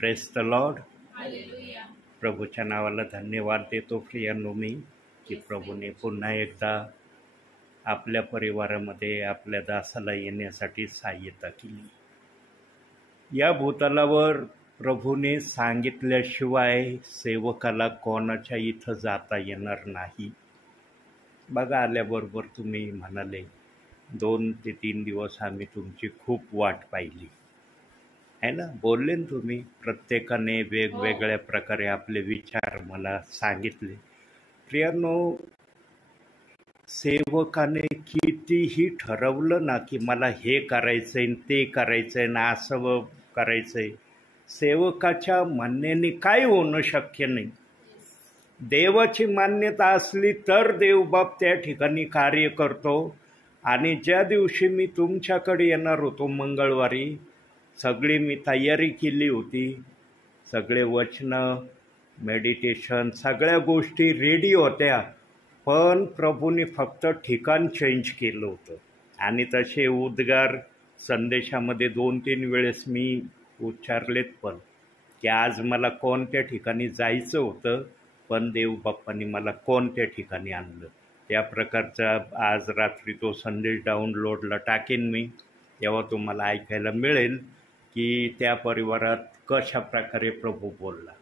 Praise the Lord. प्रभूच्या नावाला धन्यवाद देतो प्रियांनो मी, की प्रभूने पुन्हा एकदा आपल्या परिवारामध्ये आपल्या दासाला येण्यासाठी सहाय्यता केली. या भूतलावर प्रभूने सांगितल्याशिवाय सेवकाला कोणाच्या इथं जाता येणार नाही. बघा, आल्याबरोबर तुम्ही म्हणाले 2 ते 3 दिवस आम्ही तुमची खूप वाट पाहिली आहे ना, बोलले ना तुम्ही. प्रत्येकाने वेगवेगळ्या प्रकारे आपले विचार मला सांगितले. प्रियांनो, सेवकाने कितीही ठरवलं ना की मला हे करायचंय ते करायचंय ना असं करायचंय, सेवकाच्या म्हणण्याने काय होणं शक्य नाही. देवाची मान्यता असली तर देवबाप त्या ठिकाणी कार्य करतो. आणि ज्या दिवशी मी तुमच्याकडे येणार होतो मंगळवारी, सगळी मी तयारी केली होती. सगळे वचनं, मेडिटेशन, सगळ्या गोष्टी रेडी होत्या. पण प्रभूने फक्त ठिकाण चेंज केलं होतं. आणि तसे उद्गार संदेशामध्ये 2-3 वेळेस मी उच्चारलेत पण, की आज मला कोणत्या ठिकाणी जायचं होतं, पण देवबाप्पांनी मला कोणत्या ठिकाणी आणलं. त्या प्रकारचा आज रात्री तो संदेश डाउनलोडला टाकेन मी, तेव्हा तुम्हाला ऐकायला मिळेल की त्या परिवारात कशा प्रकारे प्रभू बोलला.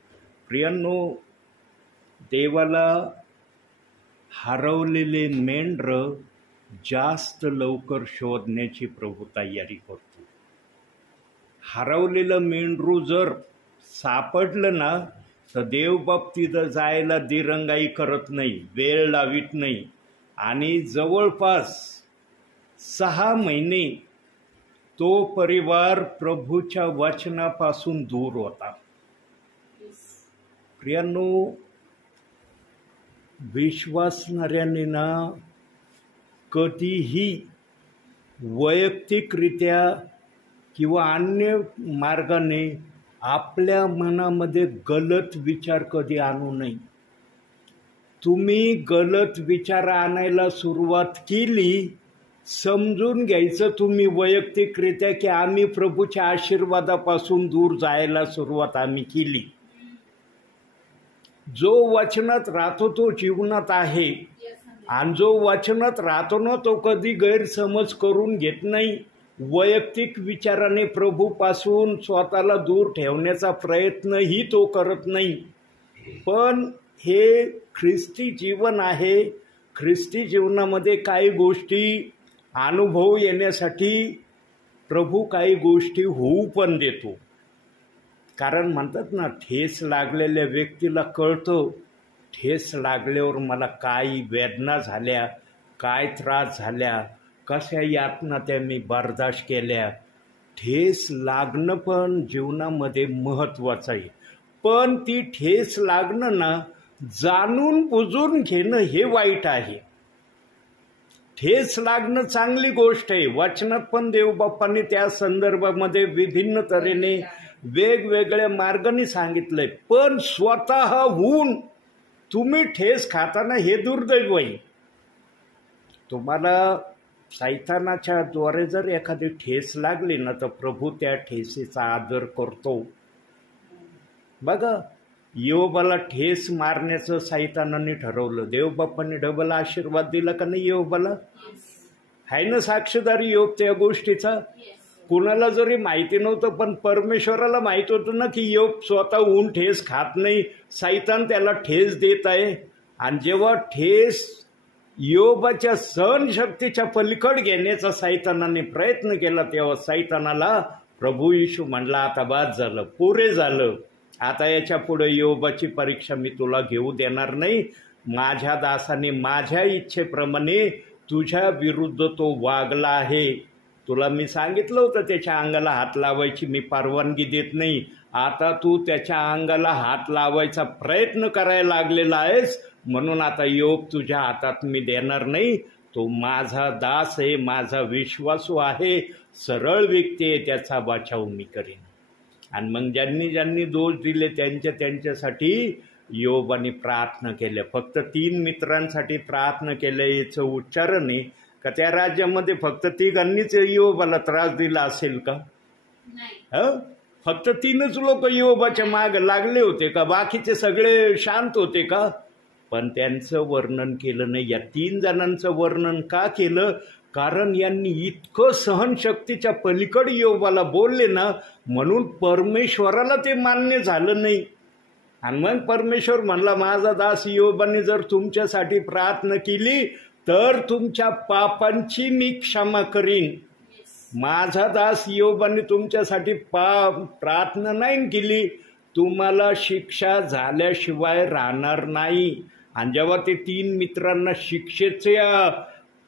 प्रियांनो, देवाला हरवलेले मेंढरं जास्त लवकर शोधण्याची प्रभू तयारी करतो. हरवलेलं मेंढरू जर सापडलं ना, तर देवबाप तिथं जायला दिरंगाई करत नाही, वेळ लावित नाही. आणि जवळपास 6 महिने तो परिवार प्रभूच्या वचनापासून दूर होता. प्रियांनो, विश्वासणाऱ्याने ना कधीही वैयक्तिकरित्या किंवा अन्य मार्गाने आपल्या मनामध्ये गलत विचार कधी आणू नये. तुम्ही गलत विचार आणायला सुरुवात केली, समजून घ्यायचं तुम्ही वैयक्तिकरित्या की आम्ही प्रभूच्या आशीर्वादापासून दूर जायला सुरुवात आम्ही केली. जो वचनात राहतो तो जीवनात आहे. आणि जो वचनात राहतो ना तो कधी गैरसमज करून घेत नाही. वैयक्तिक विचाराने प्रभूपासून स्वतःला दूर ठेवण्याचा प्रयत्नही तो करत नाही. पण हे ख्रिस्ती जीवन आहे. ख्रिस्ती जीवनामध्ये काही गोष्टी अनुभव येण्यासाठी प्रभू काही गोष्टी होऊ पण देतो. कारण म्हणतात ना, ठेस लागलेल्या व्यक्तीला कळतं, ठेस लागल्यावर मला काय वेदना झाल्या, काय त्रास झाल्या, कशा यातना त्या मी बर्दाश्त केल्या. ठेस लागणं पण जीवनामध्ये महत्त्वाचं आहे. पण ती ठेस लागणं ना जाणून बुजून घेणं हे वाईट आहे. ठेस लागणं चांगली गोष्ट आहे. वचनात पण देवबाप्पांनी त्या संदर्भामध्ये विभिन्न तऱ्हेने वेगवेगळ्या मार्गाने सांगितलंय. पण स्वतःहून तुम्ही ठेस खाताना हे दुर्दैव आहे. तुम्हाला सैतानाच्या द्वारे जर एखादी ठेस लागली ना, तर प्रभू त्या ठेसेचा आदर करतो. बघा, योबाला ठेस मारण्याचं सैतानाने ठरवलं. देवबाप्पांनी डबल आशीर्वाद दिला का नाही योबाला? आहे ना साक्षीदारी योग त्या गोष्टीचा. कुणाला जरी माहिती नव्हतं, पण परमेश्वराला माहित होतं ना की योग स्वतःहून ठेस खात नाही, सैतान त्याला ठेस देत आहे. आणि जेव्हा ठेस योबाच्या सहनशक्तीच्या पलीकड घेण्याचा सैतानाने प्रयत्न केला, तेव्हा सैतानाला प्रभू येशू म्हणला, आता बाद झालं, पुरे झालं, आता याच्या पुढे योबाची परीक्षा मी तुला घेऊ देणार नाही. माझ्या दासाने माझ्या इच्छेप्रमाणे तुझ्या विरुद्ध तो वागला आहे. तुला मी सांगितलं होतं त्याच्या अंगाला हात लावायची मी परवानगी देत नाही. आता तू त्याच्या अंगाला हात लावायचा प्रयत्न करायला लागलेला आहेस, म्हणून आता योग तुझ्या हातात मी देणार नाही. तो माझा दास आहे, माझा विश्वासू आहे, सरळ व्यक्ती आहे, त्याचा बचाव मी करेन. आणि मग ज्यांनी ज्यांनी दोष दिले त्यांच्यासाठी योबाने प्रार्थना केल्या. फक्त 3 मित्रांसाठी प्रार्थना केल्या याचं उच्चारण आहे का त्या राज्यामध्ये फक्त 3घांनीच योबाला त्रास दिला असेल का? फक्त 3च लोक योबाच्या माग लागले होते का? बाकीचे सगळे शांत होते का? पण त्यांचं वर्णन केलं नाही. या 3 जणांचं वर्णन का केलं? कारण यांनी इतकं सहनशक्तीच्या पलीकडे योबाला बोलले ना, म्हणून परमेश्वराला ते मान्य झालं नाही. आणि मग परमेश्वर म्हणला, माझा दास योबाने जर तुमच्यासाठी प्रार्थना केली तर तुमच्या पापांची मी क्षमा करीन. माझा दास योबाने तुमच्यासाठी प्रार्थना नाही केली, तुम्हाला शिक्षा झाल्याशिवाय राहणार नाही. आणि जेव्हा ते 3 मित्रांना शिक्षेच्या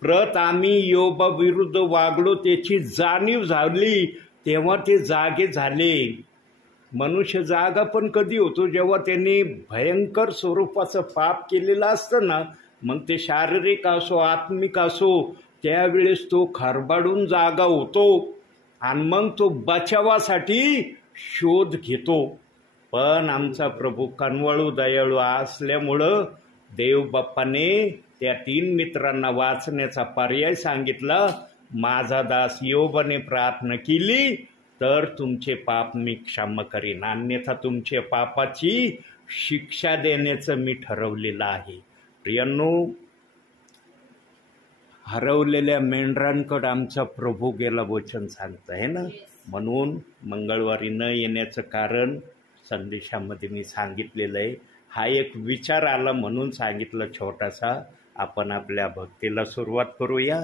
प्रत आम्ही योबा विरुद्ध वागलो त्याची जाणीव झाली, तेव्हा ते जागे झाले. मनुष्य जागा पण कधी होतो? जेव्हा त्यांनी भयंकर स्वरूपाचं पाप केलेलं असतं ना, मग ते शारीरिक असो आत्मिक असो, त्यावेळेस तो खरबाडून जागा होतो आणि मग तो बचावासाठी शोध घेतो. पण आमचा प्रभू कनवळू दयाळू असल्यामुळं देव बाप्पाने त्या 3 मित्रांना वाचण्याचा पर्याय सांगितला. माझा दास योबाने प्रार्थना केली तर तुमचे पाप मी क्षमा करीन, अन्यथा तुमच्या पापाची शिक्षा देण्याचं मी ठरवलेलं आहे. प्रियांनो, हरवलेल्या मेंढरांकडे आमचा प्रभू गेला वचन सांगतं आहे ना. म्हणून मंगळवारी न येण्याचं कारण संदेशामध्ये मी सांगितलेलं आहे. हा एक विचार आला म्हणून सांगितलं छोटासा. आपण आपल्या भक्तीला सुरुवात करूया.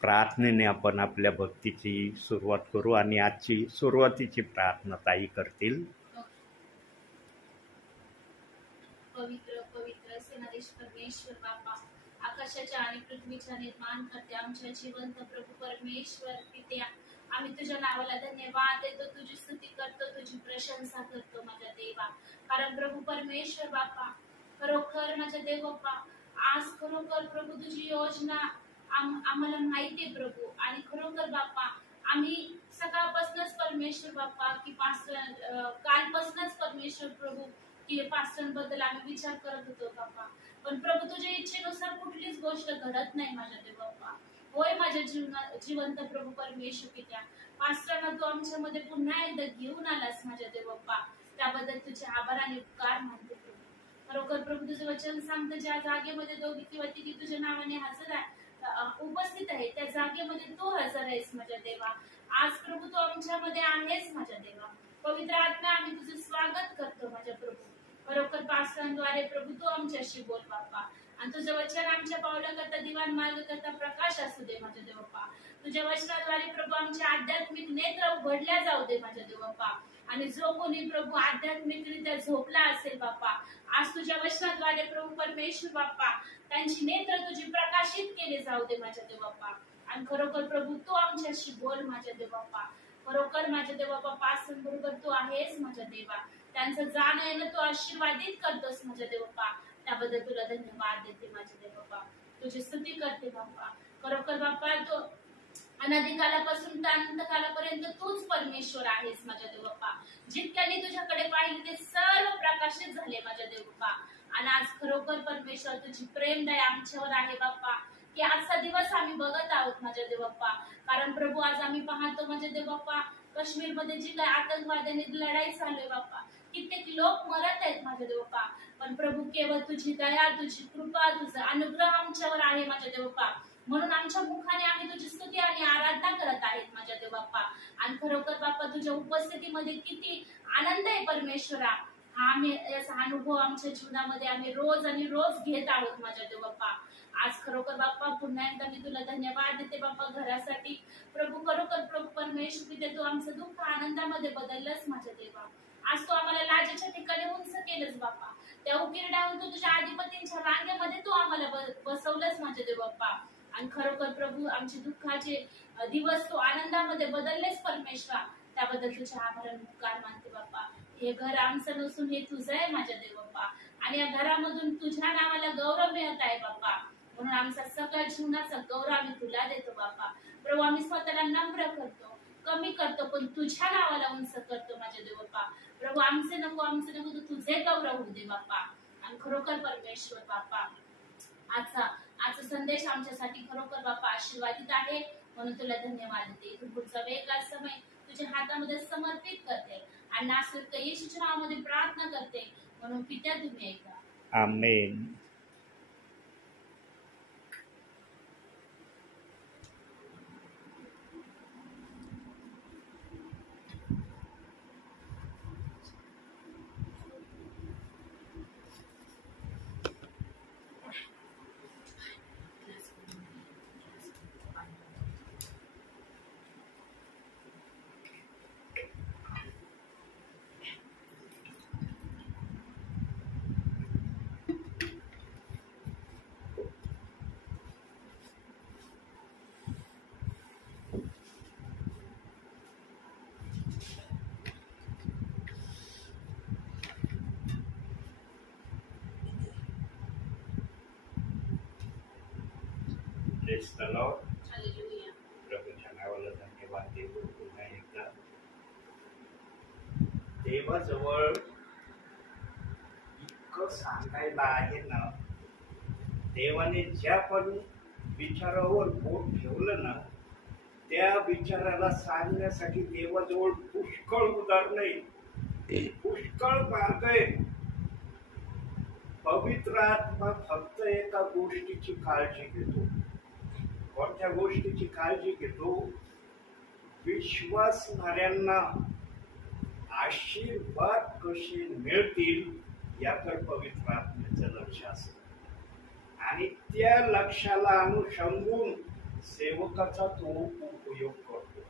प्रार्थनेने आपण आपल्या भक्तीची सुरुवात करू आणि आजची सुरुवातीची प्रार्थना ताई करतील. पवित्र पवित्र सेनाधीश परमेश्वर बापा, आकाशाच्या आणि पृथ्वीच्या निर्माण करते आमच्या जिवंत प्रभू परमेश्वर पित्या, आम्ही तुझ्या नावाला धन्यवाद देतो, तुझी स्तुती करतो, तुझी प्रशंसा करतो माझ्या देवा. कारण प्रभू परमेश्वर बापा, खरोखर माझ्या देव बाप्पा, आज खरोखर प्रभू तुझी योजना आम्हाला माहिती आहे प्रभू. आणि खरोखर बाप्पा, आम्ही सकाळपासूनच परमेश्वर बाप्पा की कालपासूनच परमेश्वर प्रभू की पास्टरांबद्दल आम्ही विचार करत होतो बाप्पा. पण प्रभू तुझ्या इच्छेनुसार कुठलीच गोष्ट घडत नाही माझ्या देव बाप्पा. होय माझ्या जिवंत प्रभू परमेश्वर पित्या, पास्टरांना तू आमच्यामध्ये पुन्हा एकदा घेऊन आलास माझ्या देव बाप्पा. त्याबद्दल तुझे आभार आणि उपकार मानते प्रभू. खरोखर प्रभू तुझं वचन सांगतं, ज्या जागेमध्ये 2 किंवा 3 तुझ्या नावाने हजर आहे उपस्थित आहे, त्या जागेमध्ये तू हजर आहेस माझ्या देवा. आज प्रभू तू आमच्यामध्ये आहेस माझ्या देवा. पवित्र आत्मा, आम्ही तुझं स्वागत करतो माझ्या प्रभू. खरोखर पास्टरांद्वारे प्रभू तू आमच्याशी बोल बाप्पा. आणि तुझं वचन आमच्या पावलाकरता दिवाण मार्ग करता प्रकाश असू दे माझ्या देव बाप्पा. तुझ्या वचनाद्वारे प्रभू आमचे आध्यात्मिक नेत्र उघडल्या जाऊ दे माझ्या देव बाप्पा. आणि जो कोणी प्रभू आध्यात्मिकरित्या झोपला असेल बाप्पा, आज तुझ्या वचनाद्वारे प्रभू परमेश्वर बाप्पा त्यांची नेत्र तुझी प्रकाशित केले जाऊ दे माझ्या देव बाप्पा. आणि खरोखर प्रभू तू आमच्याशी बोल माझ्या देव बाप्पा. खरोखर माझ्या देव बाप्पा, पास्टरांबरोबर तू आहेस माझ्या देवा. त्यांचं जाणं येणं तू आशीर्वादित करतोस माझ्या देव बाप्पा. त्याबद्दल तुला धन्यवाद देते माझ्या देव बाप्पा. तुझी स्तुती करते बाप्पा. खरोखर बाप्पा, तो अनादिकालापासून अनंतकालापर्यंत तूच परमेश्वर आहेस माझ्या देव बाप्पा. जितक्यांनी तुझ्याकडे पाहिले ते सर्व प्रकाशित झाले माझ्या देव बाप्पा. आणि आज खरोखर परमेश्वर तुझी प्रेम दया आमच्यावर आहे बाप्पा, की आजचा दिवस आम्ही बघत आहोत माझ्या देव बाप्पा. कारण प्रभू आज आम्ही पाहतो माझ्या देव बाप्पा, काश्मीरमध्ये जी काही आतंकवाद्यांनी लढाई चालू आहे बाप्पा, कित्येक लोक मरत आहेत माझ्या देव बाप्पा. पण प्रभू केवळ तुझी दया, तुझी कृपा, तुझा अनुग्रह आमच्यावर आहे माझ्या देव बाप्पा. म्हणून आमच्या मुखाने आम्ही तुझी स्तुती आणि आराधना करत आहेत माझ्या देव बाप्पा. आणि खरोखर बाप्पा, तुझ्या उपस्थितीमध्ये किती आनंद आहे परमेश्वरा. हा आम्ही याचा अनुभव आमच्या जीवनामध्ये आम्ही रोज आणि रोज घेत आहोत माझ्या देव बाप्पा. आज खरोखर बाप्पा पुन्हा एकदा मी तुला धन्यवाद देते बाप्पा घरासाठी. प्रभू खरोखर प्रभू परमेश्वर, तू आमचं दुःख आनंदामध्ये बदललंस माझ्या देवा. आज तू आम्हाला लाजेच्या ठिकाणी उंच केलंस बाप्पा. त्या उकिरड्याहून तू तुझ्या अधिपतींच्या रांगेमध्ये तू आम्हाला बसवलंस माझ्या देव बाप्पा. आणि खरोखर प्रभू आमचे दुःखाचे दिवस तू आनंदामध्ये बदललेस परमेश्वरा. त्याबद्दल तुझ्या आभार आणि उपकार मानते बाप्पा. हे घर आमचं नसून हे तुझं आहे माझ्या देव बाप्पा. आणि या घरामधून तुझ्या नावाला गौरव मिळत आहे बाप्पा. म्हणून आमचा सगळ्या जीवनाचा गौरव आम्ही तुला देतो बाप्पा. प्रभू आम्ही स्वतःला नम्र करतो, कमी करतो, पण तुझ्या नावाला उंच करतो माझ्या देव बाप्पा. प्रभू आमचे नको तू तुझे गौरव होऊ दे बाप्पा. आणि खरोखर परमेश्वर बाप्पा, आजचा संदेश आमच्यासाठी खरोखर बाप्पा आशीर्वादित आहे. म्हणून तुला धन्यवाद देते. पुढचा वेगळा समय तुझ्या हातामध्ये समर्पित करते. आणि नासरत येशूच्या नावामध्ये प्रार्थना करते, म्हणून पित्या तुम्ही ऐका. आमेन. Praise the Lord. हालेलुया. प्रभूच्या नावाला धन्यवाद देतो. पुन्हा एकदा देवाजवळ इतकं सांगायला आहे ना. देवाने ज्या पण विचारावर बोट ठेवलं ना, त्या विचाराला सांगण्यासाठी देवाजवळ पुष्कळ उदाहरणं आहे, पुष्कळ मार्ग आहे. पवित्र आत्मा फक्त एका गोष्टीची काळजी घेतो. कोणत्या गोष्टीची काळजी घेतो? विश्वासणाऱ्यांना आशीर्वाद कसे मिळतील याकडे पवित्र आत्म्याचं लक्ष असतं. आणि त्या लक्षाला अनुषंगून सेवकाचा तो उपयोग करतो.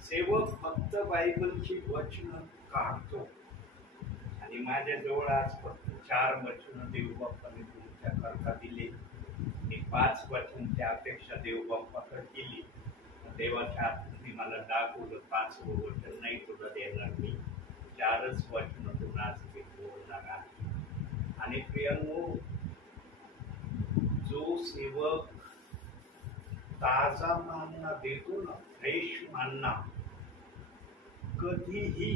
सेवक फक्त बायबलची वचनं काढतो. आणि माझ्याजवळ आज फक्त 4 वचनं देवबाप्पाने तुमच्या करता दिले. मी 5 वचनच्या अपेक्षा देवबाप्पाकडे केली. देवाच्या आत्म्याने मला दाखवलं 5वं वचन नाही तुला देणार मी, 4च वचन तुला आज मी बोलणार आहे. आणि प्रियांनो, जो सेवक ताजा मानना देतो ना, फ्रेश मानना, कधीही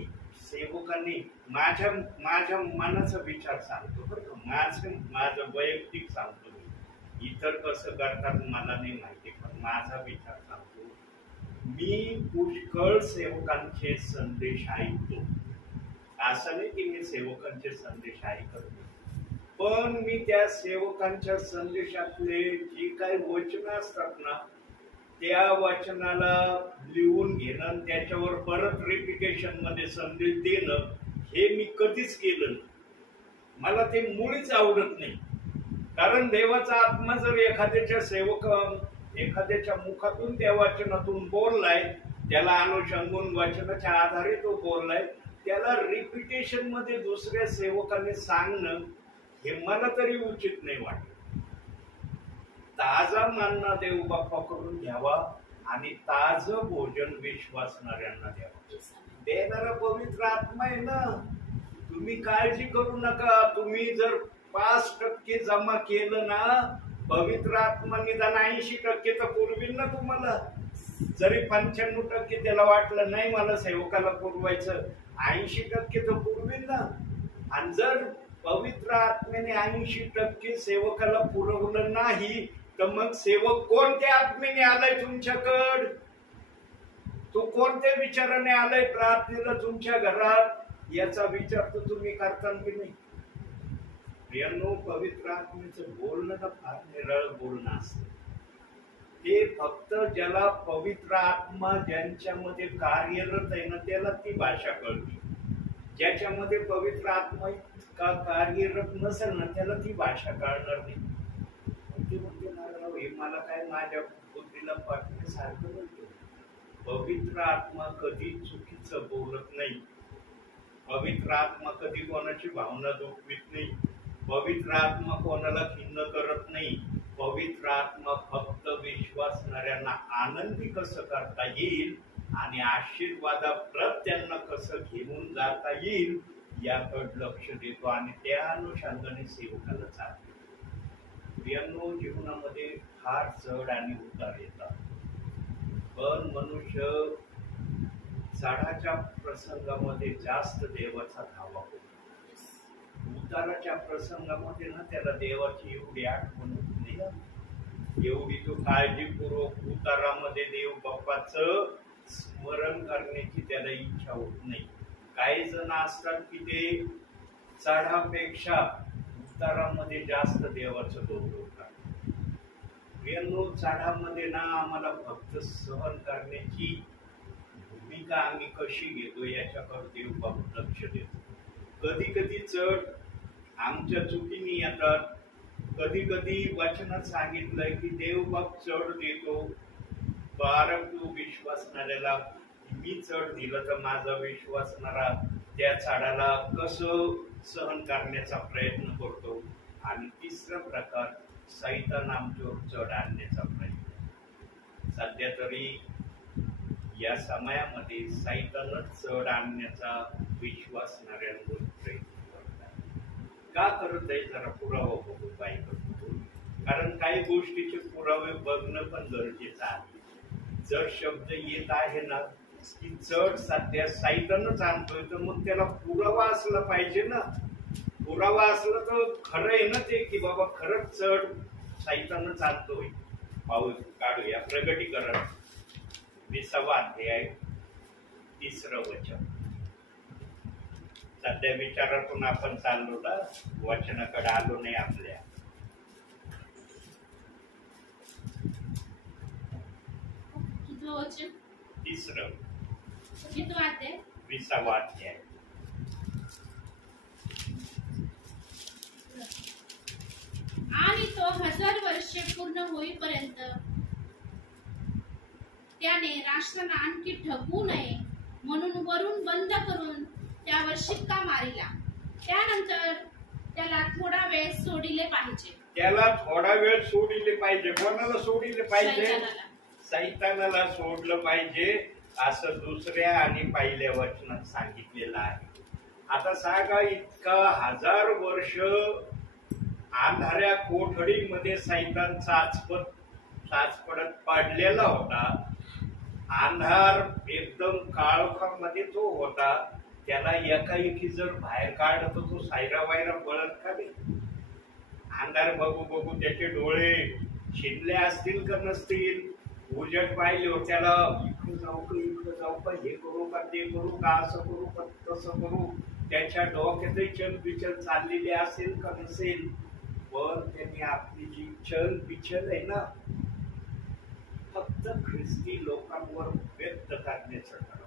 सेवकाने माझ्या मनाचा विचार सांगतो बरं का, माझं वैयक्तिक सांगतो. इतर कसं करतात मला नाही माहिती, पण माझा विचार सांगतो. मी पुष्कळ सेवकांचे संदेश ऐकतो. असं नाही की मी सेवकांचे संदेश ऐकत नाही, पण मी त्या सेवकांच्या संदेशातले जे काही वचन असतात ना, त्या वचनाला लिहून घेणं, त्याच्यावर परत रिपिटेशन मध्ये संदेश देणं, हे मी कधीच केलं नाही. मला ते मुळीच आवडत नाही. कारण देवाचा आत्मा जर एखाद्याच्या मुखातून त्या वचनातून बोललाय, त्याला अनुषंगून वचनाच्या आधारे तो बोललाय, त्याला रिपिटेशन मध्ये दुसऱ्या सेवकाने सांगणं हे मला तरी उचित नाही वाटत. ताजा मानना देव बाप्पा करून घ्यावा आणि ताजं भोजन विश्वासणाऱ्यांना द्यावं. देणारा पवित्र आत्मा आहे ना. तुम्ही काळजी करू नका. तुम्ही जर 5% जमा केलं ना, पवित्र आत्मा निदान 80% तर पुरविल ना तुम्हाला. जरी 95% त्याला वाटलं नाही मला सेवकाला पुरवायचं, 80% तर पुरविल ना. आणि जर पवित्र आत्म्याने 80% सेवकाला पुरवलं नाही, तर मग सेवक कोणत्या आत्म्याने आलाय तुमच्याकडं? तो कोणत्या विचाराने आलाय प्रार्थनेला तुमच्या घरात? याचा विचार तर तुम्ही करता की नाही? प्रियांनो, पवित्र आत्म्याचं बोलणं तर फार निराळ बोलणं असतं. ते फक्त ज्याला पवित्र आत्मा ज्यांच्यामध्ये कार्यरत आहे ना, त्याला ती भाषा कळते. ज्याच्यामध्ये पवित्र आत्मा का कार्यरत नसेल ना, त्याला ती भाषा कळणार नाही. ते म्हणते नाराव, हे मला काय माझ्या बुद्धीला पटण्यासारखं बोलतो. पवित्र आत्मा कधी चुकीचं बोलत नाही. पवित्र आत्मा कधी कोणाची भावना दुखवित नाही. पवित्र आत्मा कोणाला खिन्न करत नाही. पवित्र आत्मा फक्त विश्वासणाऱ्यांना आनंदी कसं करता येईल आणि आशीर्वादाप्रत त्यांना कसं घेऊन जाता येईल याकडे लक्ष देतो आणि त्या अनुषंगाने सेवकाला चालतो. प्रियांनो, जीवनामध्ये फार चढ आणि उतार येतात, पण मनुष्य चढाच्या प्रसंगामध्ये जास्त देवाचा धावा होतो. उताराच्या प्रसंगामध्ये ना त्याला देवाची एवढी आठवण होत नाही. एवढी तो काळजीपूर्वक उतारामध्ये देव बाप्पाचं स्मरण करण्याची त्याला इच्छा होत नाही. काही जण असतात की ते चढापेक्षा उतारामध्ये जास्त देवाचं गौरवतात. प्रियांनो, चढामध्ये ना आम्हाला फक्त सहन करण्याची भूमिका आम्ही कशी घेतो याच्याकडे देव बाप लक्ष देतो. कधी कधी चढ आमच्या चुकीने येतात. कधी कधी वचनात सांगितलंय की देव बाप चढ देतो. बारक तू विश्वासणाऱ्याला मी चढ दिलं तर माझा विश्वासणारा त्या झाडाला कसं सहन करण्याचा प्रयत्न करतो. आणि तिसरा प्रकार सैतान आमच्यावर चढ आणण्याचा प्रयत्न. सध्या तरी या समयामध्ये सैतानच चढ आणण्याचा विश्वासणाऱ्यांवर प्रयत्न करतात. का करत आहे जरा पुरावा बघू काय करतो. कारण काही गोष्टीचे पुरावे बघणं पण गरजेचं आहे. जर शब्द येत आहे ना की चढ सध्या सैतानच आणतोय तर मग त्याला पुरावा असला पाहिजे ना. पुरावा असला तर खरं आहे ना ते की बाबा खरंच चढ सैतानच आणतोय. पाऊस काढूया प्रगटीकरण 20वा अध्याय 3रं वचन. सध्या विचारातून आपण चाललो ना, वचनाकडे आलो नाही आपल्या. वचन 3रं 20वा अध्याय. आणि तो 1000 वर्षे पूर्ण होईपर्यंत त्याने राष्ट्रांना आणखी ठपू नये म्हणून वरून बंद करून त्यावर शिक्का मारिला. त्यानंतर त्याला थोडा वेळ सोडिले पाहिजे. त्याला थोडा वेळ सोडिले पाहिजे. कोणाला सोडिले पाहिजे? सैतानाला. सैतानाला सोडलं पाहिजे असं दुसऱ्या आणि पहिल्या वचनात सांगितलेलं आहे. आता सांगा, इतका 1000 वर्ष अंधाऱ्या कोठडीमध्ये सैतान चाचपडत पडलेला होता. अंधार एकदम काळोखामध्ये तो होता. त्याला एकाएकी जर बाहेर काढलं तर तो सायरा वायरा पळत का नाही? अंधार बघू बघू त्याचे डोळे शिरले असतील का नसतील? उजेड पाहिजे त्याला इकडं जाऊ का हे करू का ते करू का असं करू का तसं करू? त्याच्या डोक्यातही चलबिचल चाललेली असेल का नसेल? पण त्यांनी आपली जी चलबिचल आहे ना फक्त ख्रिस्ती लोकांवर व्यक्त करण्याचं ठरवलं.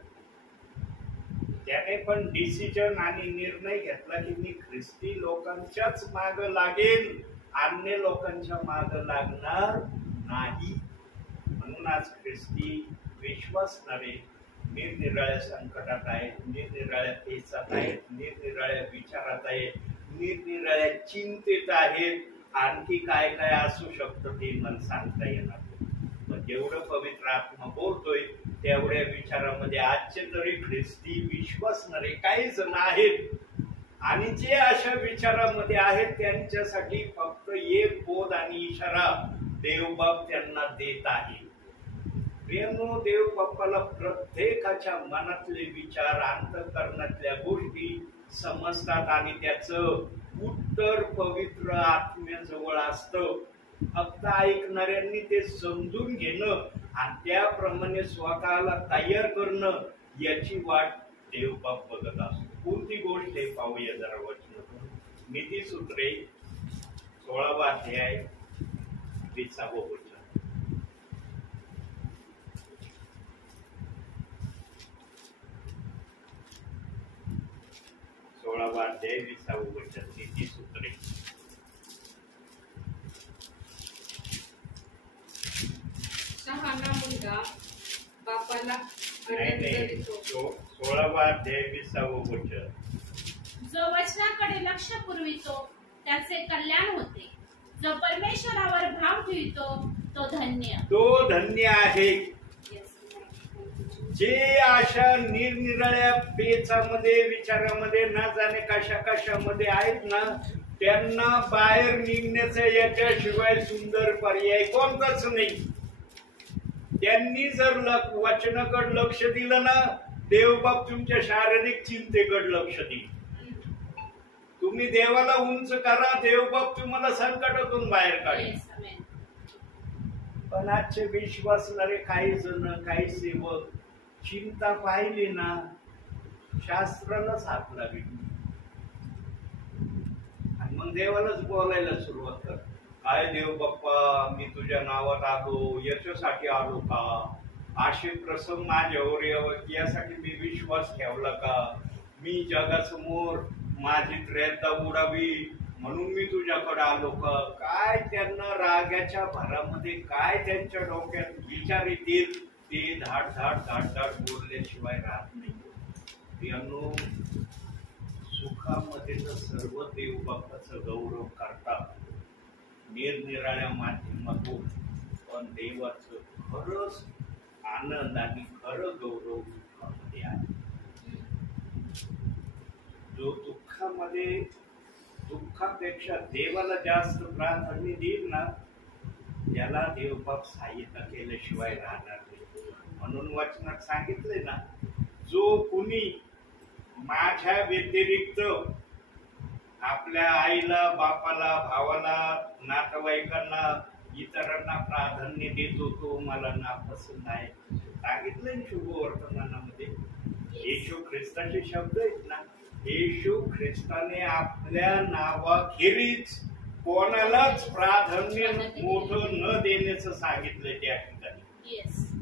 त्याने पण डिसिजन आणि निर्णय घेतला की मी ख्रिस्ती लोकांच्याच माग लागेल, अन्य लोकांच्या माग लागणार नाही. म्हणून आज ख्रिस्ती विश्वासणारे निरनिराळ्या संकटात आहेत, निरनिराळ्या पेचात आहेत, निरनिराळ्या विचारात आहेत, निरनिराळ्या चिंतेत आहेत. आणखी काय काय असू शकतं ते मला सांगता येणार. पण जेवढं पवित्र आत्मा बोलतोय तेवढ्या विचारामध्ये आजचे तरी ख्रिस्ती विश्वासणारे काही जण आहेत. आणि जे अशा विचारामध्ये आहेत त्यांच्यासाठी फक्त एक बोध आणि इशारा देवबाप त्यांना देत आहे. प्रियांनो, देव बाप्पाला प्रत्येकाच्या मनातले विचार, अंतःकरणातल्या गोष्टी समजतात आणि त्याचं उत्तर पवित्र आत्म्याजवळ असतं. फक्त ऐकणाऱ्यांनी ते समजून घेणं आणि त्याप्रमाणे स्वतःला तयार करणं याची वाट देवबाप बघत असतो. कोणती गोष्ट आहे पाहूया जरा वचन. नीतिसूत्रे 16वा अध्याय 20वा वचन. 16वा अध्याय 20वा वचन. नीतिसूत्रे. शहाणा मुलगा बापाला 16वा अध्याय 20वा वचन. जो वचनाकडे लक्ष पुरवितो त्याचे कल्याण होते. जो परमेश्वरावर भाव ठेवतो तो धन्य. तो धन्य आहे. जे अशा निरनिराळ्या पेचामध्ये विचारामध्ये ना जाणे कशा कशामध्ये आहेत ना त्यांना बाहेर निघण्याचा याच्याशिवाय सुंदर पर्याय कोणताच नाही. त्यांनी जर वचनाकडे लक्ष दिलं ना देवबाप तुमच्या शारीरिक चिंतेकडे लक्ष देईल. तुम्ही देवाला उंच करा, देवबाप तुम्हाला संकटातून बाहेर काढेल. पण आजचे विश्वासणारे काही जण, काही सेवक चिंता पाहिली ना, शास्त्रालाच हात लागली आणि मग देवालाच बोलायला सुरुवात कर. काय देव बाप्पा, मी तुझ्या नावात आलो, याच्यासाठी आलो का? असे प्रसंग माझ्यावर यावं यासाठी मी विश्वास ठेवला का? मी जगासमोर माझी त्रेता उडावी म्हणून मी तुझ्याकडे आलो का? काय त्यांना रागाच्या भरामध्ये काय त्यांच्या डोक्यात विचार येतील ते धाड धाड धाड धाड बोलल्याशिवाय राहत नाही. प्रियांनो, सुखामध्ये तर सर्व देव बाप्पाचा गौरव करतात निरनिराळ्या माध्यमातून, पण देवाचं खरंच आनंद आणि खरं गौरव दुःखामध्ये आहे. जो दुःखापेक्षा देवाला जास्त प्राधान्य देईल ना, त्याला देवबाप सहाय्यता केल्याशिवाय राहणार नाही. म्हणून वचनात सांगितले ना, जो कुणी माझ्या व्यतिरिक्त आपल्या आईला, बापाला, भावाला, नातेवाईकांना, इतरांना प्राधान्य देतो तो मला नापसंत आहे. सांगितलंय शुभवर्तमानामध्ये. येशू ख्रिस्ताचे शब्द आहेत ना, येशू ख्रिस्ताने आपल्या नावाखेरीज कोणालाच प्राधान्य मोठं न देण्याचं सांगितलंय त्या ठिकाणी.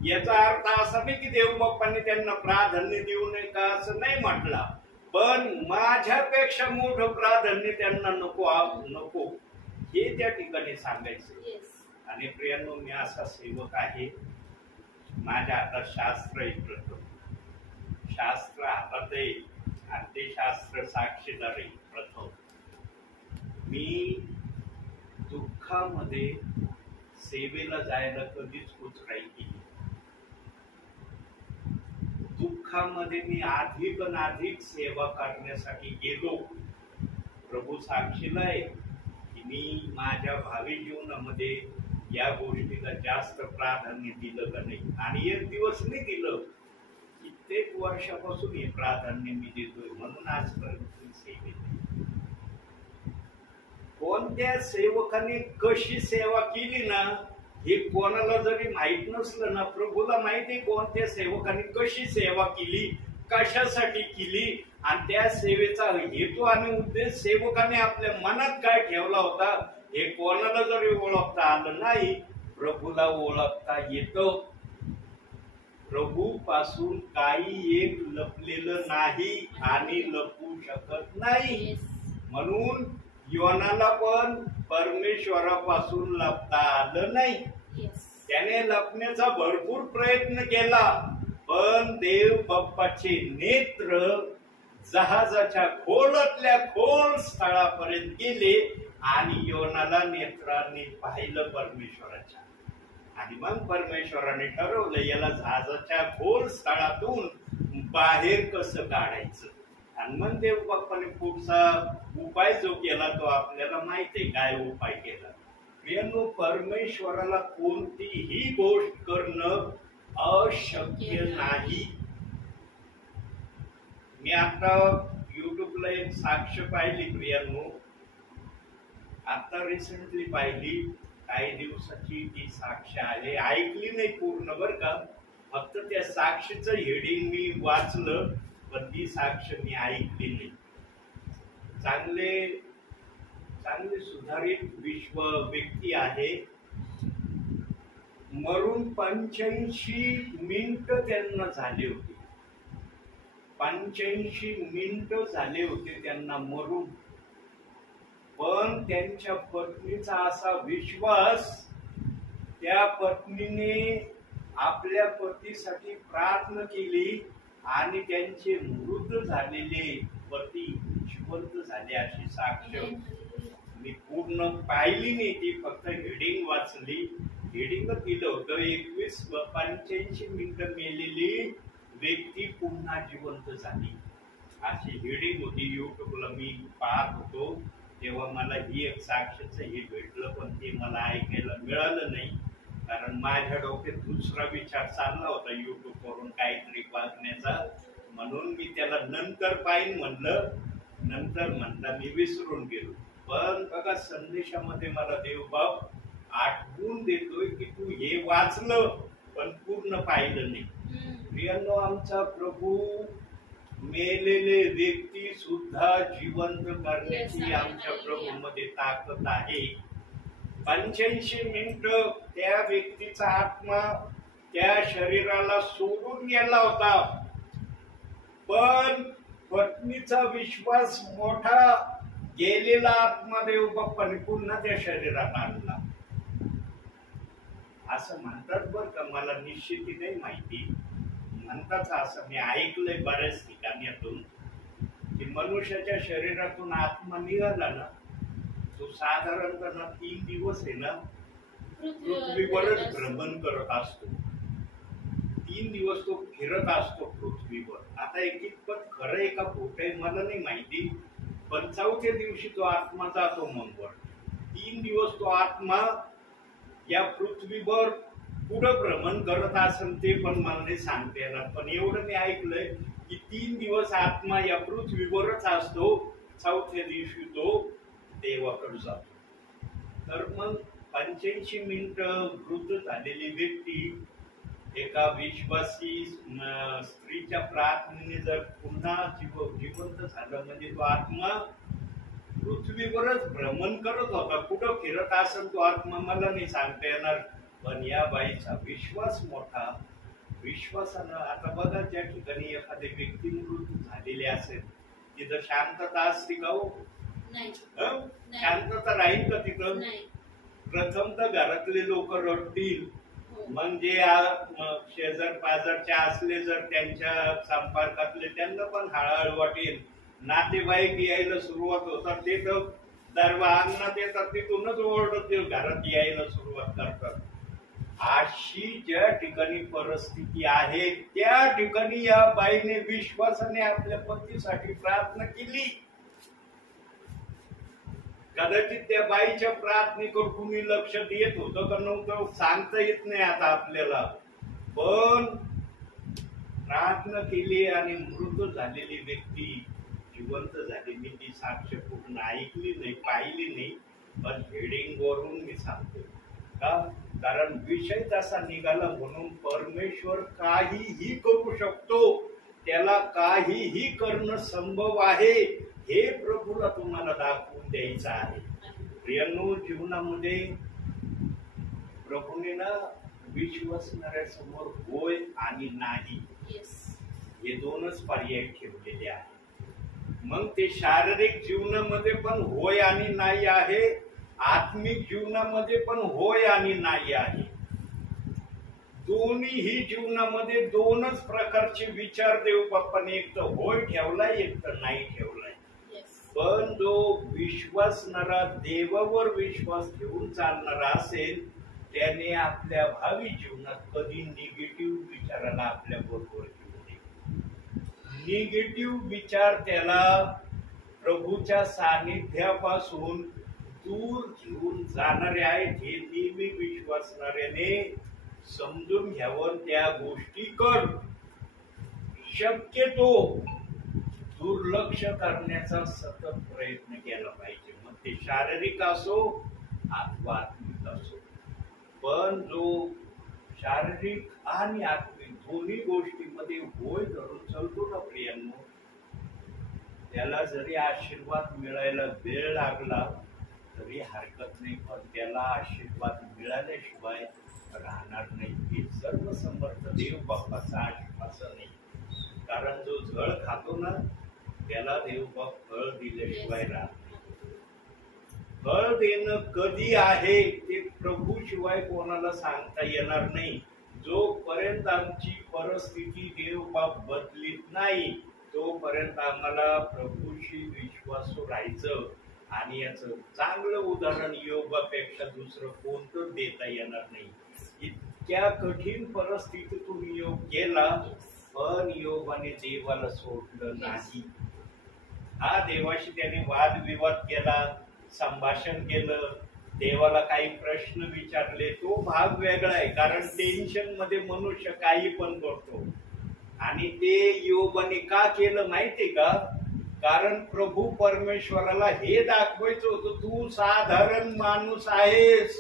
याचा अर्थ असा नाही की देवबाप्पांनी त्यांना प्राधान्य देऊ नये का, असं नाही म्हटलं, पण माझ्यापेक्षा मोठं प्राधान्य त्यांना नको हे त्या ठिकाणी सांगायचं. आणि प्रियांनो, मी असा सेवक आहे, माझ्या हातात शास्त्र आहे, शास्त्र हातात आहे आणि ते शास्त्र साक्षीदार आहे. प्रथम मी दुःखामध्ये सेवेला जायला कधीच कुचराई केली. दुःखामध्ये मी अधिक सेवा करण्यासाठी गेलो. प्रभू साक्षीला आहे की मी माझ्या भावी जीवनामध्ये या गोष्टीला जास्त प्राधान्य दिलं का नाही, आणि एक दिवस नाही दिलं, कित्येक वर्षापासून हे प्राधान्य मी देतोय. म्हणून आजपर्यंत सेवेत कोणत्या सेवकाने कशी सेवा केली ना, हे कोणाला जरी माहित नसलं ना, प्रभूला माहिती कोणत्या सेवकाने कशी सेवा केली, कशासाठी केली, आणि त्या सेवेचा हेतू आणि उद्देश सेवकाने आपल्या मनात काय ठेवला होता हे कोणाला जरी ओळखता आलं नाही, प्रभूला ओळखता येतं. प्रभू पासून काही एक लपलेलं नाही आणि लपू शकत नाही. म्हणून योनाला पण परमेश्वरापासून लपता आलं नाही. त्याने लपण्याचा भरपूर प्रयत्न केला, पण देव बाप्पाचे नेत्र जहाजाच्या खोलातल्या खोल स्थळापर्यंत गेले आणि योनाला नेत्रांनी पाहिलं परमेश्वराच्या. आणि मग परमेश्वराने ठरवलं याला जहाजाच्या खोल स्थळातून बाहेर कसं काढायचं. आणि मग देव बाप्पाने पुढचा उपाय जो केला तो आपल्याला माहित आहे काय उपाय केला. प्रियांनो, परमेश्वराला कोणतीही गोष्ट करणं अशक्य नाही. मी आता युट्यूबला एक साक्ष पाहिली प्रियांनो, आता रिसेंटली पाहिली, काही दिवसाची ती साक्ष आली, ऐकली नाही पूर्ण बर का, फक्त त्या साक्षीचं हेडिंग मी वाचलं, पण ती साक्ष मी ऐकली नाही. चांगले सुधारित विश्व व्यक्ती आहे. मरून 85 मिनिटं त्यांना झाले होते. 85 मिनिटं झाले होते त्यांना मरून. पण त्यांच्या पत्नीचा असा विश्वास, त्या पत्नीने आपल्या पतीसाठी प्रार्थना केली आणि त्यांचे मृत झालेले पती जिवंत झाले अशी साक्ष मी पूर्ण पाहिली नाही, ती फक्त हेडिंग वाचली. हेडिंग दिलं होतं 85 मिनिटं मेलेली व्यक्ती पुन्हा जिवंत झाली अशी हेडिंग होती. युट्यूबला मी पाहत होतो तेव्हा मला ही एक साक्षीचं हे भेटलं, पण ते मला ऐकायला मिळालं नाही, कारण माझ्या डोक्यात दुसरा विचार चालला होता युट्यूब वरून काहीतरी बघण्याचा. म्हणून मी त्याला नंतर पाहिन म्हणलं, नंतर म्हणता मी विसरून गेलो. पण बघा, संदेशामध्ये मला देवबाप आठवून देतोय की तू हे वाचलं पण पूर्ण पाहिलं नाही. प्रियांनो, आमचा प्रभू मेलेले व्यक्ती सुद्धा जिवंत करण्याची आमच्या प्रभूमध्ये ताकद आहे. 85 मिनिटं त्या व्यक्तीचा आत्मा त्या शरीराला सोडून गेला होता, पण पत्नीचा विश्वास मोठा, गेलेला आत्मा देव बाप्पाने पुन्हा त्या शरीरात आणला असं म्हणतात. बरं का, मला निश्चिती नाही माहिती, म्हणतात असं मी ऐकलंय बऱ्याच ठिकाणातून की मनुष्याच्या शरीरातून आत्मा निघाला ना, तो साधारणतः 3 दिवस आहे ना पृथ्वीवरच भ्रमण करत असतो. 3 दिवस तो फिरत असतो पृथ्वीवर. आता एक कितपत खरं आहे का खोटं आहे मला नाही माहिती, पण 4थ्या दिवशी तो आत्मा जातो मंगळ. 3 दिवस तो आत्मा या पृथ्वीवर पुढं भ्रमण करत असेल ते पण मला नाही सांगता येणार, पण एवढं मी ऐकलंय की 3 दिवस आत्मा या पृथ्वीवरच असतो, 4थ्या दिवशी तो देवाकडे जातो. तर मग 85 मिनिटं वृद्ध झालेली व्यक्ती एका विश्वासी स्त्रीच्या प्रार्थनेने जर पुन्हा जिवंत झालं म्हणजे तो आत्मा पृथ्वीवरच भ्रमण करत होता. कुठं फिरत असेल तो आत्मा मला नाही सांगता येणार, पण या बाईचा विश्वास मोठा. विश्वासानं आता बघा, ज्या ठिकाणी एखादी व्यक्ती मृत्यू झालेली असेल तिथं शांतता असते का हो? शांतता राहील का तिथं? प्रथम तर घरातले लोक रडतील, म्हणजे शेजार पाजारचे असले जर त्यांच्या संपर्कातले त्यांना पण हळहळ वाटेल. नातेवाईक यायला सुरुवात होतात, ते तर दरवाजांना देतात, तिथूनच ओरडत घरात यायला सुरुवात करतात. अशी ज्या ठिकाणी परिस्थिती आहे त्या ठिकाणी या बाईने विश्वासाने आपल्या पतीसाठी प्रार्थना केली. कदाचित त्या बाईच्या प्रार्थनेकडे कुणी लक्ष देत होतं का नव्हतं सांगता येत नाही आता आपल्याला, पण प्रार्थना केली आणि मृत झालेली व्यक्ती जिवंत झाली. मी ती साक्ष पूर्ण ऐकली नाही, पाहिली नाही, पण हेडिंग वरून मी सांगतो का, कारण विषय तसा निघाला म्हणून परमेश्वर काहीही करू शकतो, त्याला काहीही करणं संभव आहे हे प्रभूला तुम्हाला दाखवून द्यायचं आहे. प्रियांनो, जीवनामध्ये प्रभूने ना विश्वासणाऱ्यासमोर होय आणि नाही हे दोनच पर्याय ठेवलेले आहेत. मग ते शारीरिक जीवनामध्ये पण होय आणि नाही आहे, आत्मिक जीवनामध्ये पण होय आणि नाही आहे. दोन्हीही जीवनामध्ये दोनच प्रकारचे विचार देव बाप्पाने एक तर होय ठेवलाय, एक तर नाही ठेवलाय. पण जो विश्वासणारा, देवावर विश्वास ठेवून चालणारा असेल त्याने आपल्या भावी जीवनात कधी निगेटिव्ह विचाराला आपल्या बरोबर घेऊ नये. निगेटिव्ह विचार त्याला प्रभूच्या सानिध्यापासून दूर घेऊन जाणारे आहेत हे नेहमी विश्वासणाऱ्याने समजून घ्यावं. त्या गोष्टीकडे शक्यतो दुर्लक्ष करण्याचा सतत प्रयत्न केला पाहिजे, मग ते शारीरिक असो अथवा आत्मिक असो. पण जो शारीरिक आणि आत्मिक दोन्ही गोष्टींमध्ये होय धरून चालतो ना प्रियांनो, त्याला जरी आशीर्वाद मिळायला वेळ लागला तरी हरकत नाही, पण त्याला आशीर्वाद मिळाल्याशिवाय राहणार नाही. हे सर्व समर्थ देव बाप्पाचा आश्वासन आहे. कारण जो झळ खातो ना त्याला देव बाप फळ दिल्याशिवाय राहत नाही. फळ देणं कधी आहे ते प्रभू शिवाय कोणाला सांगता येणार नाही. जोपर्यंत आमची परिस्थिती देव बाप बदलीत नाही तोपर्यंत आम्हाला प्रभूशी विश्वासू राहायचं. आणि याचं चांगलं उदाहरण योगापेक्षा दुसरं कोणतं देता येणार नाही. इतक्या कठीण परिस्थितीतून योग गेला, पण योगाने देवाला सोडलं नाही. हा देवाशी त्याने वादविवाद केला, संभाषण केलं, देवाला काही प्रश्न विचारले, तो भाग वेगळा आहे. कारण टेन्शन मध्ये मनुष्य काही पण करतो. आणि ते योगाने का केलं माहितीये का? कारण प्रभू परमेश्वराला हे दाखवायचं होतं, तू साधारण माणूस आहेस,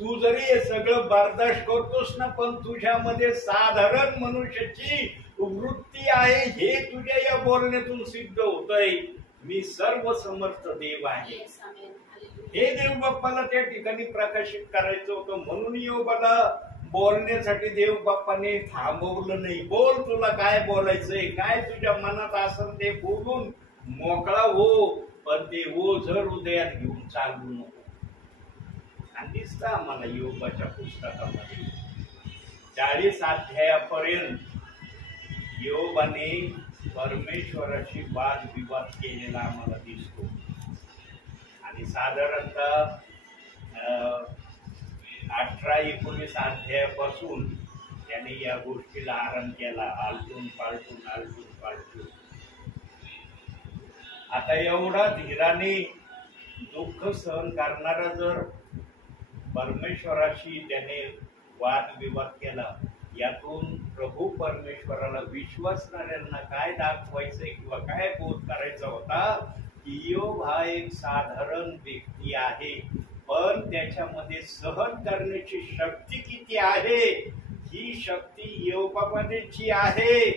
तू जरी हे सगळं बर्दाश्त करतोस ना, पण तुझ्यामध्ये साधारण मनुष्याची वृत्ती आहे हे तुझ्या या बोलण्यातून सिद्ध होतंय. मी सर्व समर्थ देव आहे. Yes, amen. Hallelujah. हे देव बाप्पाला त्या ठिकाणी प्रकाशित करायचं होतं, म्हणून योबाला बोलण्यासाठी देव बाप्पाने थांबवलं नाही. बोल, तुला काय बोलायचंय, काय तुझ्या मनात असेल ते बोलून मोकळा हो, पण ते ओझर हृदयात घेऊन चालू नको. आणि दिसतं आम्हाला योबाच्या पुस्तकामध्ये 40 अध्यायापर्यंत योबाने परमेश्वराशी वादविवाद केलेला आम्हाला दिसतो. आणि साधारणतः 18-19 अध्यायापासून त्याने या गोष्टीला आरंभ केला, आलटून पालटून. आता एवढा धीराने दुःख सहन करणारा जर परमेश्वराशी त्याने वादविवाद केला, यातून प्रभू परमेश्वराला विश्वासणाऱ्यांना काय दाखवायचंय किंवा काय बोध करायचा होता की योब हा एक साधारण व्यक्ती आहे, पण त्याच्यामध्ये सहन करण्याची शक्ती किती आहे, ही शक्ती योबामध्ये जी आहे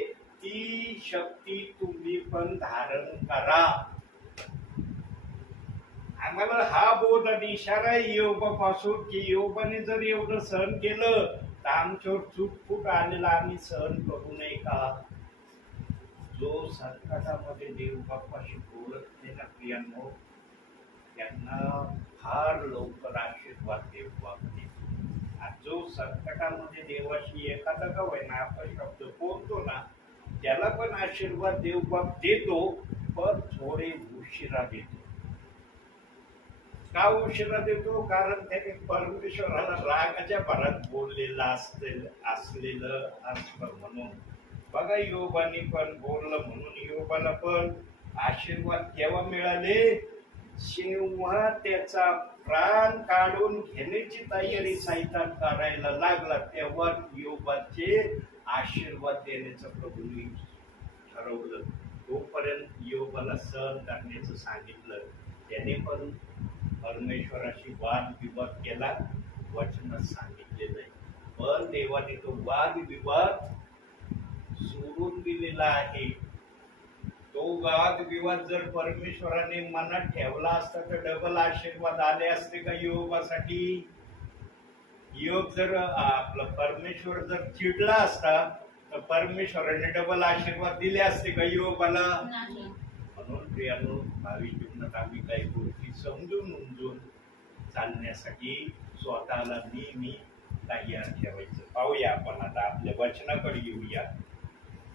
ती शक्ती तुम्ही पण धारण करा. आम्हाला हा बोध आणि इशारा आहे योबापासून की योबाने जर एवढं सहन केलं तर आमच्यावर चूटफूट आलेला आम्ही सहन करू नये का? जो संकटामध्ये देव बाप्पाशी बोलत नाही ना प्रियांनो, त्यांना फार लवकर आशीर्वाद देव बाप्पा. जो संकटामध्ये देवाशी एखादा का होईना आपण शब्द बोलतो ना, त्याला पण आशीर्वाद देव बाप देतो, पण थोडे उशिरा देतो. का उशिरा देतो? कारण त्याने परमेश्वराला रागाच्या भरात बोललेलं असलेलं असतं म्हणून. बघा, योबाने पण बोललं म्हणून योबाला पण आशीर्वाद केव्हा मिळाले? जेव्हा त्याचा प्राण काढून घेण्याची तयारी सैतान करायला लागला, तेव्हा योबाचे आशीर्वाद देण्याचं प्रभूंनी ठरवलं. तोपर्यंत योबाला सहन करण्याचं सांगितलं. त्याने पण परमेश्वराशी वादविवाद केला, वचनात सांगितलेलं आहे. पण देवाने तो वादविवाद सोडून दिलेला आहे. तो वादविवाद जर परमेश्वराने मनात ठेवला असता तर डबल आशीर्वाद आले असते का योबासाठी? योग जर आपलं परमेश्वर जर चिडला असता तर परमेश्वराने डबल आशीर्वाद दिले असते का योबाला? म्हणून प्रियानो, भावी जीवनात आम्ही काही गोष्टी समजून उमजून चालण्यासाठी स्वतःला नेहमी तयार ठेवायचं. पाहूया आपण आता आपल्या वचनाकडे येऊया.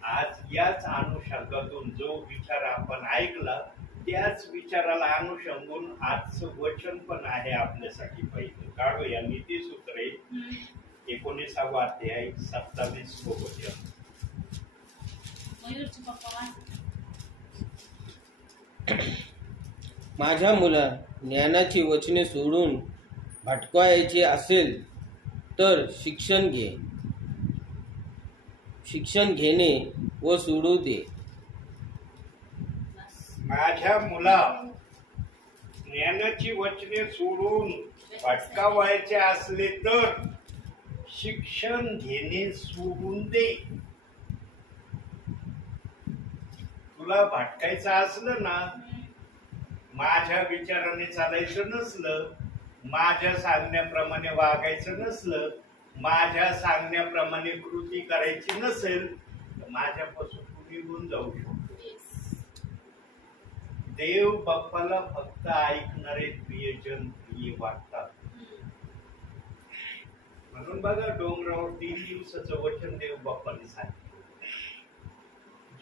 आज याच अनुषंगातून जो विचार आपण ऐकला त्याच विचाराला अनुषंगून आजचं वचन पण आहे आपल्यासाठी. पहिलं काढूया नीतिसूत्रे 19वा अध्याय 27 वचन. माझ्या मुला, ज्ञानाची वचने सोडून भटकायचे असेल तर शिक्षण घे. शिक्षण घेणे व सोडू दे. माझ्या मुला, ज्ञानाची वचने सोडून भटकावायचे असले तर शिक्षण घेणे सोडून दे. तुला भटकायचं असलं ना, माझ्या विचाराने चालायचं नसलं, माझ्या सांगण्याप्रमाणे वागायचं नसलं, माझ्या सांगण्याप्रमाणे कृती करायची नसेल तर माझ्यापासून तू निघून जाऊ शकतो. देव बाप्पाला फक्त ऐकणारे प्रियजन प्रिय वाटतात. म्हणून बघा, डोंगरावर 3 दिवसाचं वचन देव बाप्पाने सांगितलं.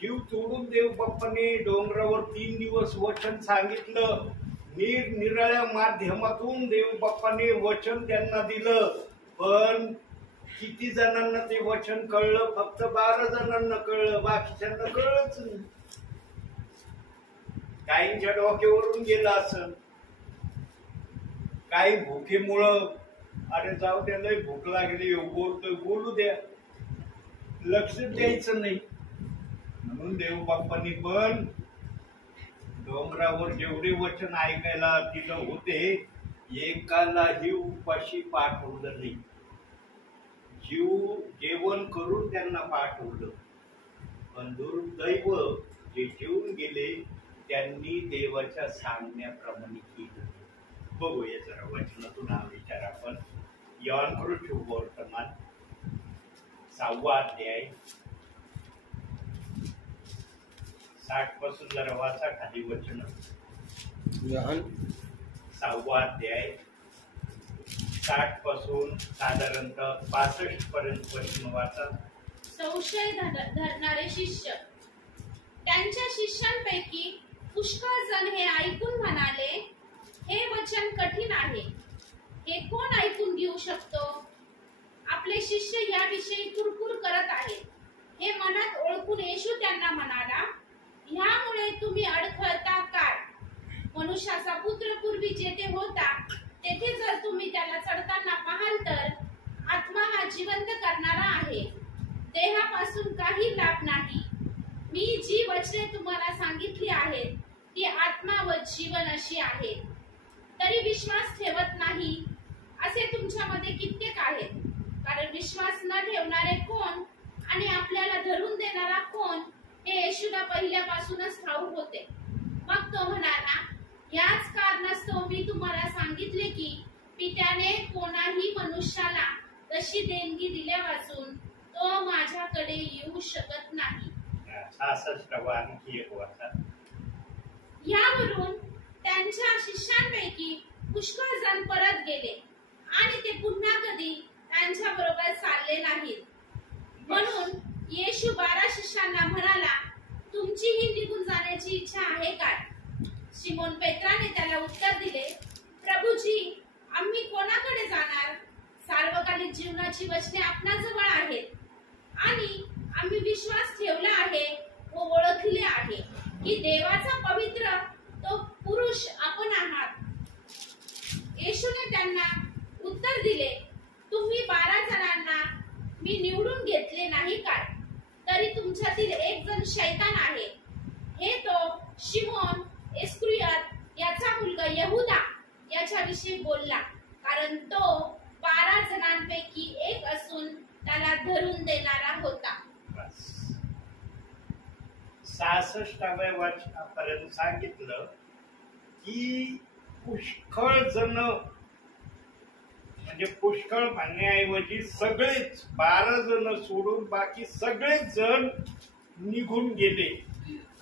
जीव तोडून देव बाप्पाने डोंगरावर 3 दिवस वचन सांगितलं. निरनिराळ्या माध्यमातून देव बाप्पाने वचन त्यांना दिलं. पण किती जणांना ते वचन कळलं? फक्त 12 जणांना कळलं, बाकीच्यांना कळलंच नाही. काहींच्या डोक्यावरून गेलं असं, काही भुकेमुळं, अरे जाऊ द्या, लय भूक लागली, बोलतोय बोलू द्या, लक्ष द्यायचं नाही. म्हणून देव बाप्पांनी पण डोंगरावर जेवढे वचन ऐकायला तिथं होते एकालाही उपाशी पाठवलं नाही. जेवण करून त्यांना पाठवलं, पण दुर्दैव जे जेवून गेले त्यांनी देवाच्या सांगण्याप्रमाणे केलं. बघूया जरा वचनातून हा विचार आपण. योहान शुभवर्तमान 6वा अध्याय 60 पासून जरा वाचा खाली वचन. योहान 6वा अध्याय 60 पासून साधारणतः 65 पर्यंत वचन वाचा. संशय धरणारे शिष्य. त्यांच्या शिष्यांपैकी पुष्कळ जण हे ऐकून म्हणाले, हे वचन कठीण आहे, हे कोण ऐकून घेऊ शकतो? आपले शिष्य याविषयी कुरकुर करत आहेत. हे मनात ओळखून येशू त्यांना म्हणाला, ह्यामुळे तुम्ही अडखळता काय? मनुष्याचा पुत्र पूर्वी जेथे होता तेथे जर तुम्ही त्याला चढताना पाहाल तर आत्मा हा जिवंत करणारा आहे, देहापासून काही लाभ नाही. मी जी वचने तुम्हाला सांगितली आहेत ती आत्मा व जीवन अशी आहेत, तरी विश्वास ठेवत नाही असे तुमच्यामध्ये कित्येक आहेत. कारण विश्वास न ठेवणारे कोण आणि आपल्याला धरून देणारा कोण हे येशूला पहिल्यापासूनच ठाऊक होते. मग तो म्हणाला, याच कारणास्तव मी तुम्हाला सांगितले की पित्याने कोणाही मनुष्याला तशी देणगी दिल्यापासून तो माझ्याकडे येऊ शकत नाही. यावरून त्यांच्या शिष्यांपैकी पुष्कळ जण परत गेले आणि ते पुन्हा कधी त्यांच्या बरोबर चालले नाहीत. म्हणून येशू 12 शिष्यांना म्हणाला, तुमचीही निघून जाण्याची इच्छा आहे काय? शिमोन पेत्राने त्याला उत्तर दिले, प्रभूजी, आम्ही कोणाकडे जाणार? सार्वकालिक जीवनाची वचने आपणाजवळ आहेत आणि आम्ही विश्वास ठेवला आहे व ओळखले आहे की देवाचा पवित्र तो पुरुष आपण आहात. येशूने त्यांना उत्तर दिले, तुम्ही 12 जणांना मी निवडून घेतले नाही काय? तरी तुमच्यातील एक जण शैतान आहे. हे तो शिमोन इस्करियोत याचा मुलगा यहुदा याच्याविषयी बोलला, कारण तो 12 जणांपैकी एक असून त्याला धरून देणारा होता. 66व्या वचनापर्यंत सांगितलं की पुष्कळ जण, म्हणजे पुष्कळ म्हणण्याऐवजी सगळेच 12 जण सोडून बाकी सगळेच जण निघून गेले.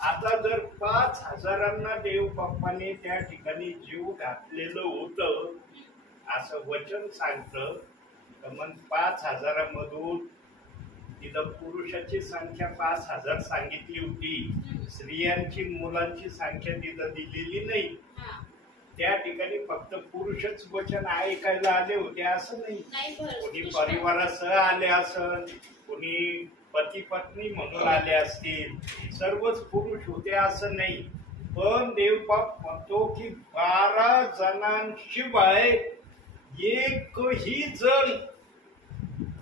आता जर 5,000 देव बाप्पाने त्या ठिकाणी जीव घातलेलं होतं असं वचन सांगतं, तर मग 5,000 मधून तिथं पुरुषाची संख्या 5,000 सांगितली होती, स्त्रियांची मुलांची संख्या तिथं दिलेली नाही. त्या ठिकाणी फक्त पुरुषच वचन ऐकायला आले होते असं नाही. कोणी परिवारासह आले असन, कोणी पती पत्नी म्हणून आले असतील, सर्वच पुरुष होते असं नाही. पण देवबाप म्हणतो की 12 जणांशिवाय एकही जण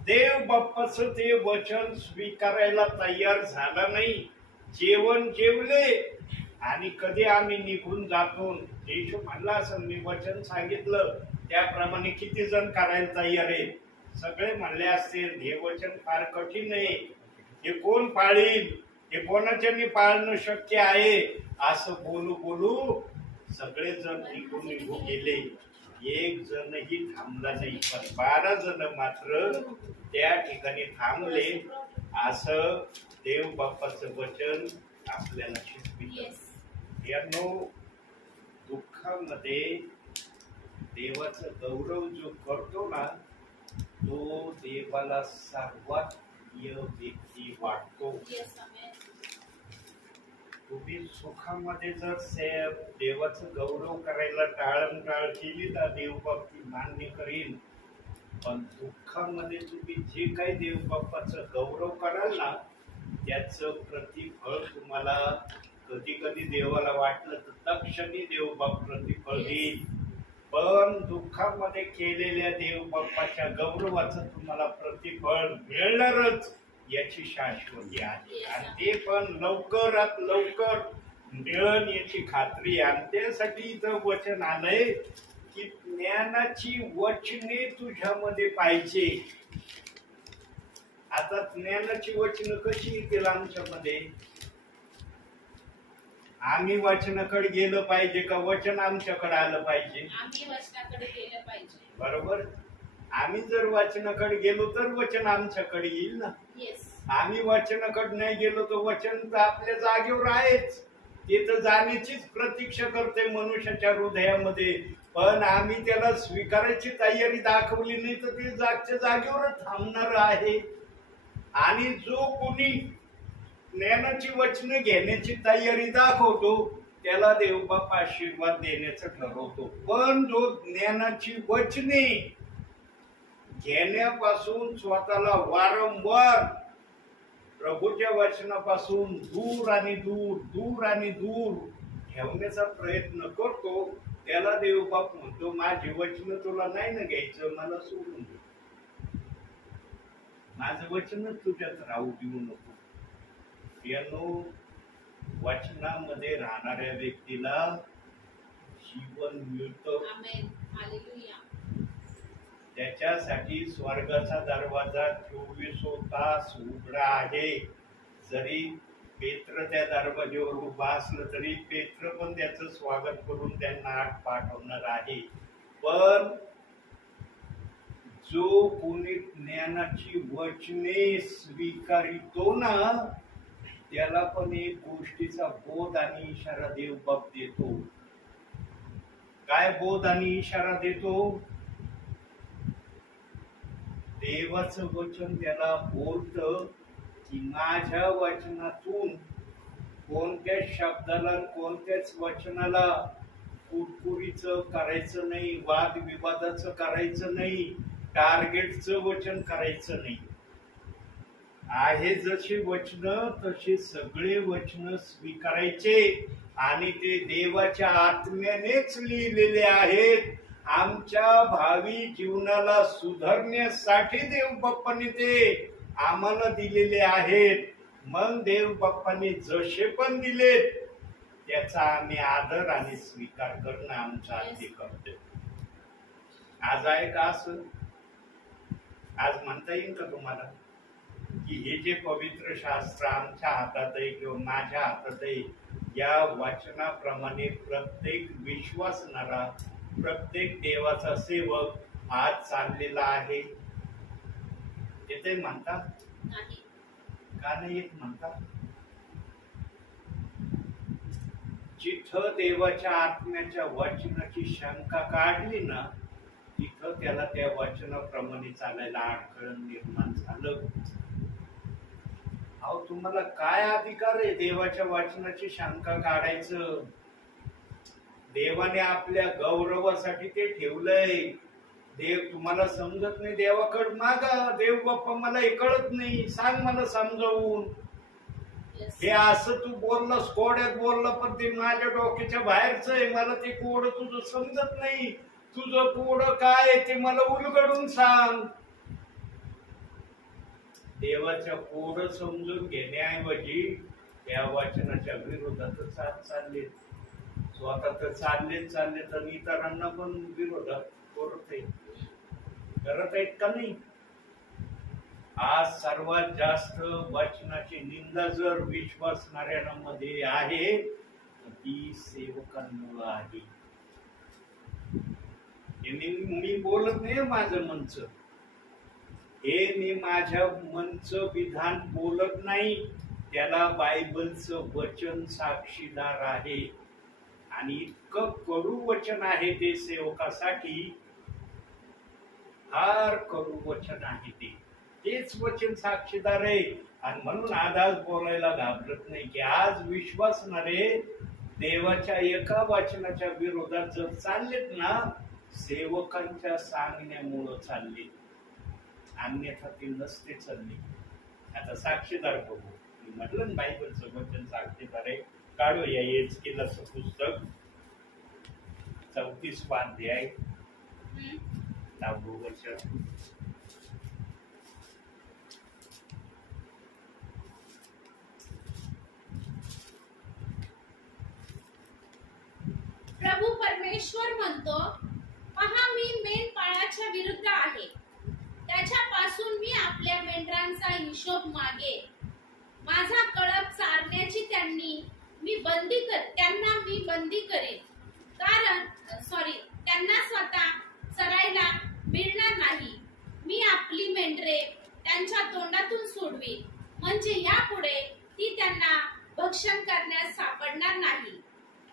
देव बाप्पाचं ते वचन स्वीकारायला तयार झाला नाही. जेवले आणि कधी आम्ही निघून जातो. येशू म्हणला असं, मी वचन सांगितलं त्याप्रमाणे किती जण करायला तयार आहे? सगळे म्हणले असतील हे वचन फार कठीण आहे, हे कोण पाळील, हे कोणाच्यानी पाळणं शक्य आहे, असं बोलू बोलू सगळे जण निघून गेले. एक जणही थांबला नाही. पण 12 जण मात्र त्या ठिकाणी थांबले. असं देव बाप्पाचं वचन आपल्याला शिकवितं. यानो, दुःखामध्ये देवाचा गौरव जो करतो ना, तो देवाला सर्वात प्रिय व्यक्ती वाटतो. तुम्ही सुखामध्ये जर देवाचं गौरव करायला टाळमटाळ केली ना, देवबाप्पी मान्य करील. पण दुःखामध्ये तुम्ही जे काही देवबाप्पाचं गौरव कराल ना, त्याचं प्रतिफळ तुम्हाला कधी कधी देवाला वाटलं तर तत्क्षणी देवबाप प्रतिफळ देईल. पण दुःखामध्ये केलेल्या देवबाप्पाच्या गौरवाचं तुम्हाला प्रतिफळ मिळणारच याची शाश्वती आहे. आणि ते पण लवकरात लवकर मिळण याची खात्री आहे. आणि त्यासाठी इथं वचन आलंय की ज्ञानाची वचने तुझ्यामध्ये पाहिजे. आता ज्ञानाची वचनं कशी येतील आमच्यामध्ये? आम्ही वचनाकडे गेलं पाहिजे का वचन आमच्याकडे आलं पाहिजे? आम्ही वचनाकडे गेलं पाहिजे. बरोबर. आम्ही जर वचनाकडे गेलो तर वचन आमच्याकडे येईल ना. येस. आम्ही वचनाकडे नाही गेलो तर वचन तर आपल्या जागेवर आहेच. ते तर जाण्याचीच प्रतीक्षा करते मनुष्याच्या हृदयामध्ये. पण आम्ही त्याला स्वीकारायची तयारी दाखवली नाही तर ते जागच्या जागेवरच थांबणार आहे. आणि जो कोणी ज्ञानाची वचनं घेण्याची तयारी दाखवतो त्याला देवबाप आशीर्वाद देण्याचं ठरवतो. पण जो ज्ञानाची वचने घेण्यापासून स्वतःला वारंवार प्रभूच्या वचनापासून दूर आणि दूर दूर आणि दूर ठेवण्याचा प्रयत्न करतो त्याला देवबाप म्हणतो माझी वचन तुला नाही ना घ्यायचं, मला सोडून दे. माझं वचनच तुझ्यात राहू देऊ नको. यानो वचनामध्ये राहणाऱ्या व्यक्तीला जीवन मिळतं. आमेन. हालेलुया. त्याच्यासाठी स्वर्गाचा दरवाजा 24 तास उघडा आहे. जरी पेत्र त्या दरवाजेवर उभा असलं तरी पेत्र पण त्याचं स्वागत करून त्यांना आत पाठवणार आहे. पण जो कोणी ज्ञानाची वचने स्वीकारितो ना त्याला पण एक गोष्टीचा बोध आणि इशारा देवबाप देतो. काय बोध आणि इशारा देतो? देवाचं वचन त्याला बोलतं की माझ्या वचनातून कोणत्याच शब्दाला कोणत्याच वचनाला कुरकुरीचं करायचं नाही, वादविवादाचं करायचं नाही, टार्गेटचं वचन करायचं नाही. आहे जशी वचन तसे सगळे वचन स्वीकारायचे आणि ते देवाच्या आत्म्यानेच लिहिलेले आहेत. आमच्या भावी जीवनाला सुधारण्यासाठी देव बाप्पाने ते आम्हाला दिलेले आहेत. मग देव बाप्पाने जसे पण दिलेत त्याचा आम्ही आदर आणि स्वीकार करणं आमचं आद्य कर्तव्य. आज आहे का असं? आज म्हणता येईल का तुम्हाला की हे जे पवित्र शास्त्र आमच्या हातात आहे किंवा माझ्या हातात आहे या वचनाप्रमाणे प्रत्येक विश्वासणारा प्रत्येक देवाचा सेवक आज चाललेला आहे? येते म्हणतात का नाही येत म्हणतात? जिथं देवाच्या आत्म्याच्या वचनाची शंका काढली ना तिथं त्याला त्या वचनाप्रमाणे चालायला अडखळण निर्माण झालं. अहो तुम्हाला काय अधिकार आहे देवाच्या वचनाची शंका काढायचं? देवाने आपल्या गौरवासाठी ते ठेवलंय. देव तुम्हाला समजत नाही देवाकडे मागा. देव बाप्पा मला हे कळत नाही, सांग मला समजावून. हे असं तू बोललास कोड्यात बोलला पण ते माझ्या डोक्याच्या बाहेरचं आहे. मला ते कोड तुझं समजत नाही. तुझं कोड काय ते मला उलगडून सांग. देवाच्या कोड समजून घेण्याऐवजी या वचनाच्या विरोधातच चालले. स्वतः तर चालले तर इतरांना पण विरोधात करत आहेत का नाही? आज सर्वात जास्त वचनाची निंदा जर विश्वासणाऱ्यांमध्ये आहे ती सेवकांमुळे आहे. मी बोलत नाही माझं मनचं, हे मी माझ्या मनचं विधान बोलत नाही, त्याला बायबलचं वचन साक्षीदार आहे. आणि इतकं कडू वचन आहे ते सेवकासाठी, फार कडू वचन आहे ते. तेच वचन साक्षीदार आहे. आणि म्हणून आज बोलायला घाबरत नाही की आज विश्वासणारे देवाच्या एका वचनाच्या विरोधात जर चाललेत ना सेवकांच्या सांगण्यामुळं चालले, अन्यथा ते नसते चालले. आता साक्षीदार बघू. मी म्हटलं ना बायबलचं वचन साक्षीदार आहे. काढूया एचकेलचं पुस्तक 34 अध्याय 9 वचन. प्रभू परमेश्वर म्हणतो पहा, मी मेंढपाळाच्या विरुद्ध आहे. त्याच्यापासून मी आपल्या मेंढरांचा हिशोब मागेन. माझा कळप चारण्याची त्यांना मी बंदी करेन. कारण त्यांना स्वतः चरायला मिळणार नाही. मी आपली मेंढरे त्यांच्या तोंडातून सोडवीन, म्हणजे यापुढे ती त्यांना भक्षण करण्यास सापडणार नाही.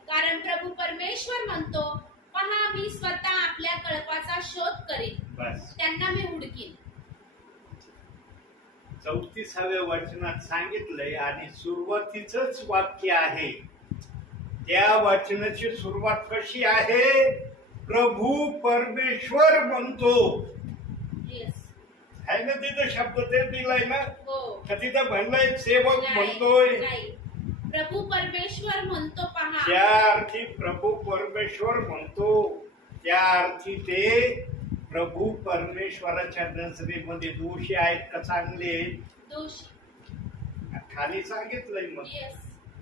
कारण प्रभू परमेश्वर म्हणतो, पहा, मी स्वतः आपल्या कळपाचा शोध करीन, त्यांना मी हुडकीन. 34व्या वचनात सांगितलंय आणि सुरुवातीचंच वाक्य आहे. त्या वचनाची सुरुवात कशी आहे? प्रभू परमेश्वर म्हणतो. आहे ना तिथं शब्द ते दिलाय ना? का तिथं म्हणलंय सेवक म्हणतोय? प्रभू परमेश्वर म्हणतो. पहा, त्या अर्थी प्रभू परमेश्वर म्हणतो, त्या अर्थी ते प्रभू परमेश्वराच्या नजरेमध्ये दोषी आहेत का चांगले? दोषी. खाली सांगितलंय मग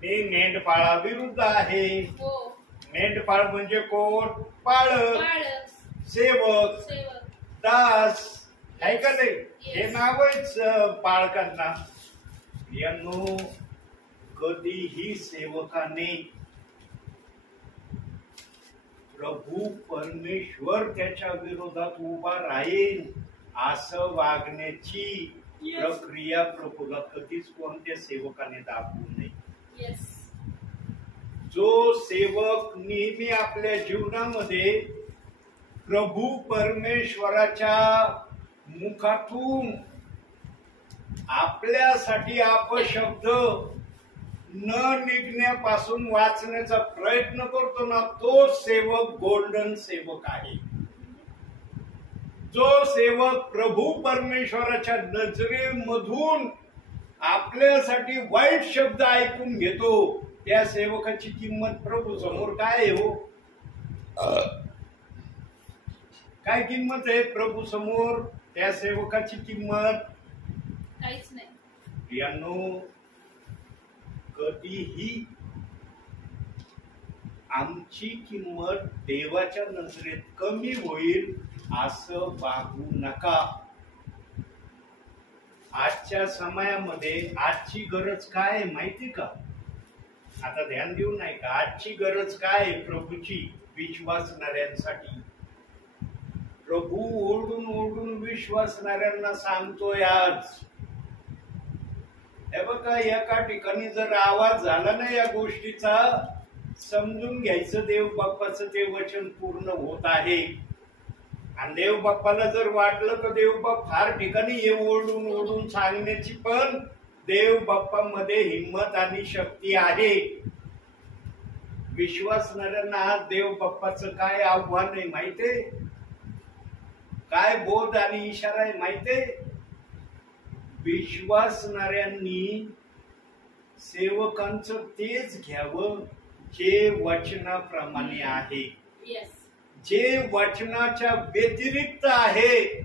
मी मेंढपाळा विरुद्ध आहे. मेंढपाळ म्हणजे कोण? पाळक, सेवक, दास, आहे का नाही? हे नावच पाळकांना. यांनो, कधीही सेवकाने प्रभू परमेश्वर त्याच्या विरोधात उभा राहील असं वागण्याची प्रक्रिया प्रभूला कधीच कोणत्या सेवकाने दाखवू नये. जो सेवक नेहमी आपल्या जीवनामध्ये प्रभू परमेश्वराच्या मुखातून आपल्यासाठी अपशब्द न निघण्यापासून वाचण्याचा प्रयत्न करतो ना, तो सेवक गोल्डन सेवक आहे. जो सेवक प्रभू परमेश्वराच्या नजरेमधून आपल्यासाठी वाईट शब्द ऐकून घेतो, त्या सेवकाची किंमत प्रभू समोर काय हो? काय किंमत आहे प्रभू समोर? त्या सेवकाची किंमत काहीच नाही. यांनो, कधीही आमची किंमत देवाच्या नजरेत कमी होईल असं वागू नका. आजच्या समयामध्ये आजची गरज काय आहे माहिती का? आता ध्यान देऊ नाही का? आजची गरज काय आहे प्रभूची विश्वासणाऱ्यांसाठी? प्रभू ओरडून ओरडून विश्वासणाऱ्यांना सांगतोय आज, हे बघा, एका ठिकाणी जर आवाज झाला ना या गोष्टीचा, समजून घ्यायचं देव बाप्पाचं ते वचन पूर्ण होत आहे. आणि देव बाप्पाला जर वाटलं तर देव बाप्पा फार ठिकाणी हे ओरडून ओरडून सांगण्याची पण देव बाप्पामध्ये हिंमत आणि शक्ती आहे. विश्वासणाऱ्यांना आज देव बाप्पाचं काय आव्हान आहे माहितीये? काय बोध आणि इशारा आहे माहितीये? विश्वासणाऱ्यांनी सेवकांचं तेच घ्यावं जे वचनाप्रमाणे आहे. जे वचनाच्या व्यतिरिक्त आहे,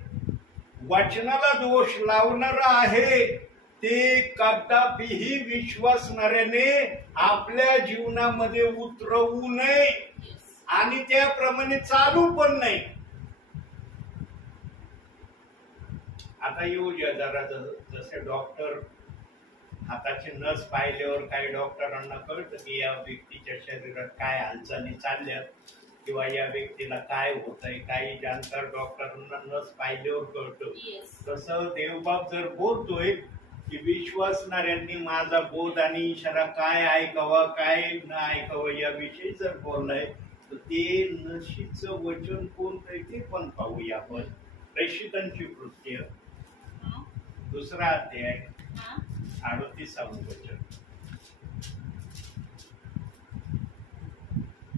वचनाला दोष लावणार आहे, ते कदापिही विश्वासणाऱ्याने आपल्या जीवनामध्ये उतरवू नये आणि त्याप्रमाणे चालू पण नाही. आता येऊ द्या जरा, जसे डॉक्टर हाताची नस पाहिल्यावर काही डॉक्टरांना कळतं की या व्यक्तीच्या शरीरात काय हालचाली चालल्यात किंवा या व्यक्तीला काय होतंय, काही जाणकार डॉक्टरांना नस पाहिल्यावर कळतं. तसं देवबाप जर बोलतोय की विश्वासणाऱ्यांनी माझा बोध आणि इशारा काय ऐकावा काय न ऐकावं याविषयी जर बोललाय, तर ते नशीचं वचन कोणतं ते पण पाहूया आपण. प्रेषितांची कृत्य 2 अध्याय 38 वचन.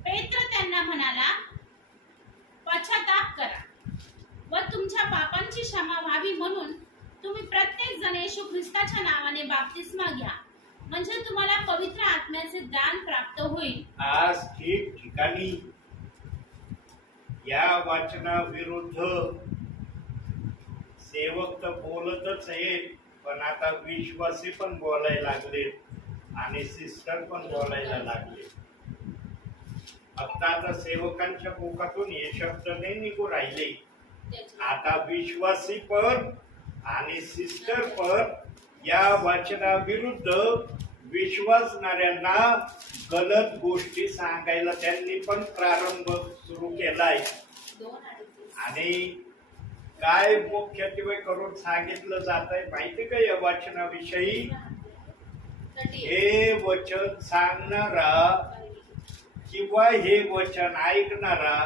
पेत्र त्यांना म्हणाला, पश्चाताप करा व तुमच्या पापांची क्षमा व्हावी म्हणून तुम्ही प्रत्येक जण येशू ख्रिस्ताच्या नावाने बाप्तिस्मा घ्या, म्हणजे तुम्हाला पवित्र आत्म्याचे दान प्राप्त होईल. आज ठिकठिकाणी या वचनाविरुद्ध सेवक तर बोलतच आहेत, पण आता विश्वासी पण बोलायला लागले आणि सिस्टर पण बोलायला लागले. फक्त आता सेवकांच्या मुखातून हे शब्द नाही निघू राहिले. आता विश्वासी पण आणि सिस्टर पण या वचनाविरुद्ध विश्वासणाऱ्यांना गलत गोष्टी सांगायला त्यांनी पण प्रारंभ सुरू केलाय. आणि काय मुख्यत्वे करून सांगितलं जात आहे माहिती का या वचनाविषयी? हे वचन सांगणारा किंवा हे वचन ऐकणारा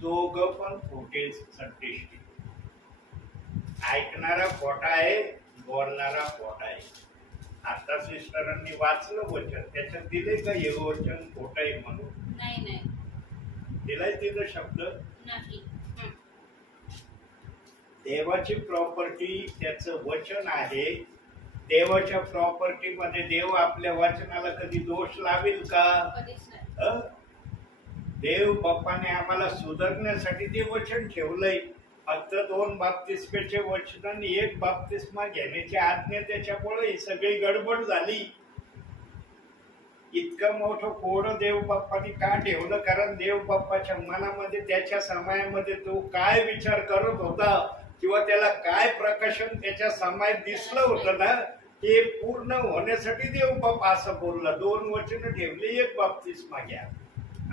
दोघं पण खोटे संदेष्टी. ऐकणारा खोटा आहे, बोलणारा खोटा आहे. आता सिस्टरांनी वाचलं वचन, त्याच्यात दिले का हे वचन खोट आहे म्हणून? नाही. दिलाय तिथं शब्द नाही. देवाची प्रॉपर्टी त्याचं वचन आहे. देवाच्या प्रॉपर्टी मध्ये देव आपल्या वचनाला कधी दोष लावेल का? देव बाप्पाने आम्हाला सुधारण्यासाठी ते वचन ठेवलंय. फक्त 2 बाप्तिस्मेचे वचन आणि 1 बाप्तिस्मा घेण्याची आज्ञा, त्याच्यामुळे ही सगळी गडबड झाली. इतकं मोठं कोड देव बाप्पाने का ठेवलं? कारण देव बाप्पाच्या मनामध्ये, त्याच्या समयामध्ये तो काय विचार करत होता किंवा त्याला काय प्रकाशन त्याच्या समायात दिसलं होतं ना, ते पूर्ण होण्यासाठी देव बाप्पा असं बोलला. 2 वचन ठेवले, 1 बाप्तिस्मा घ्या.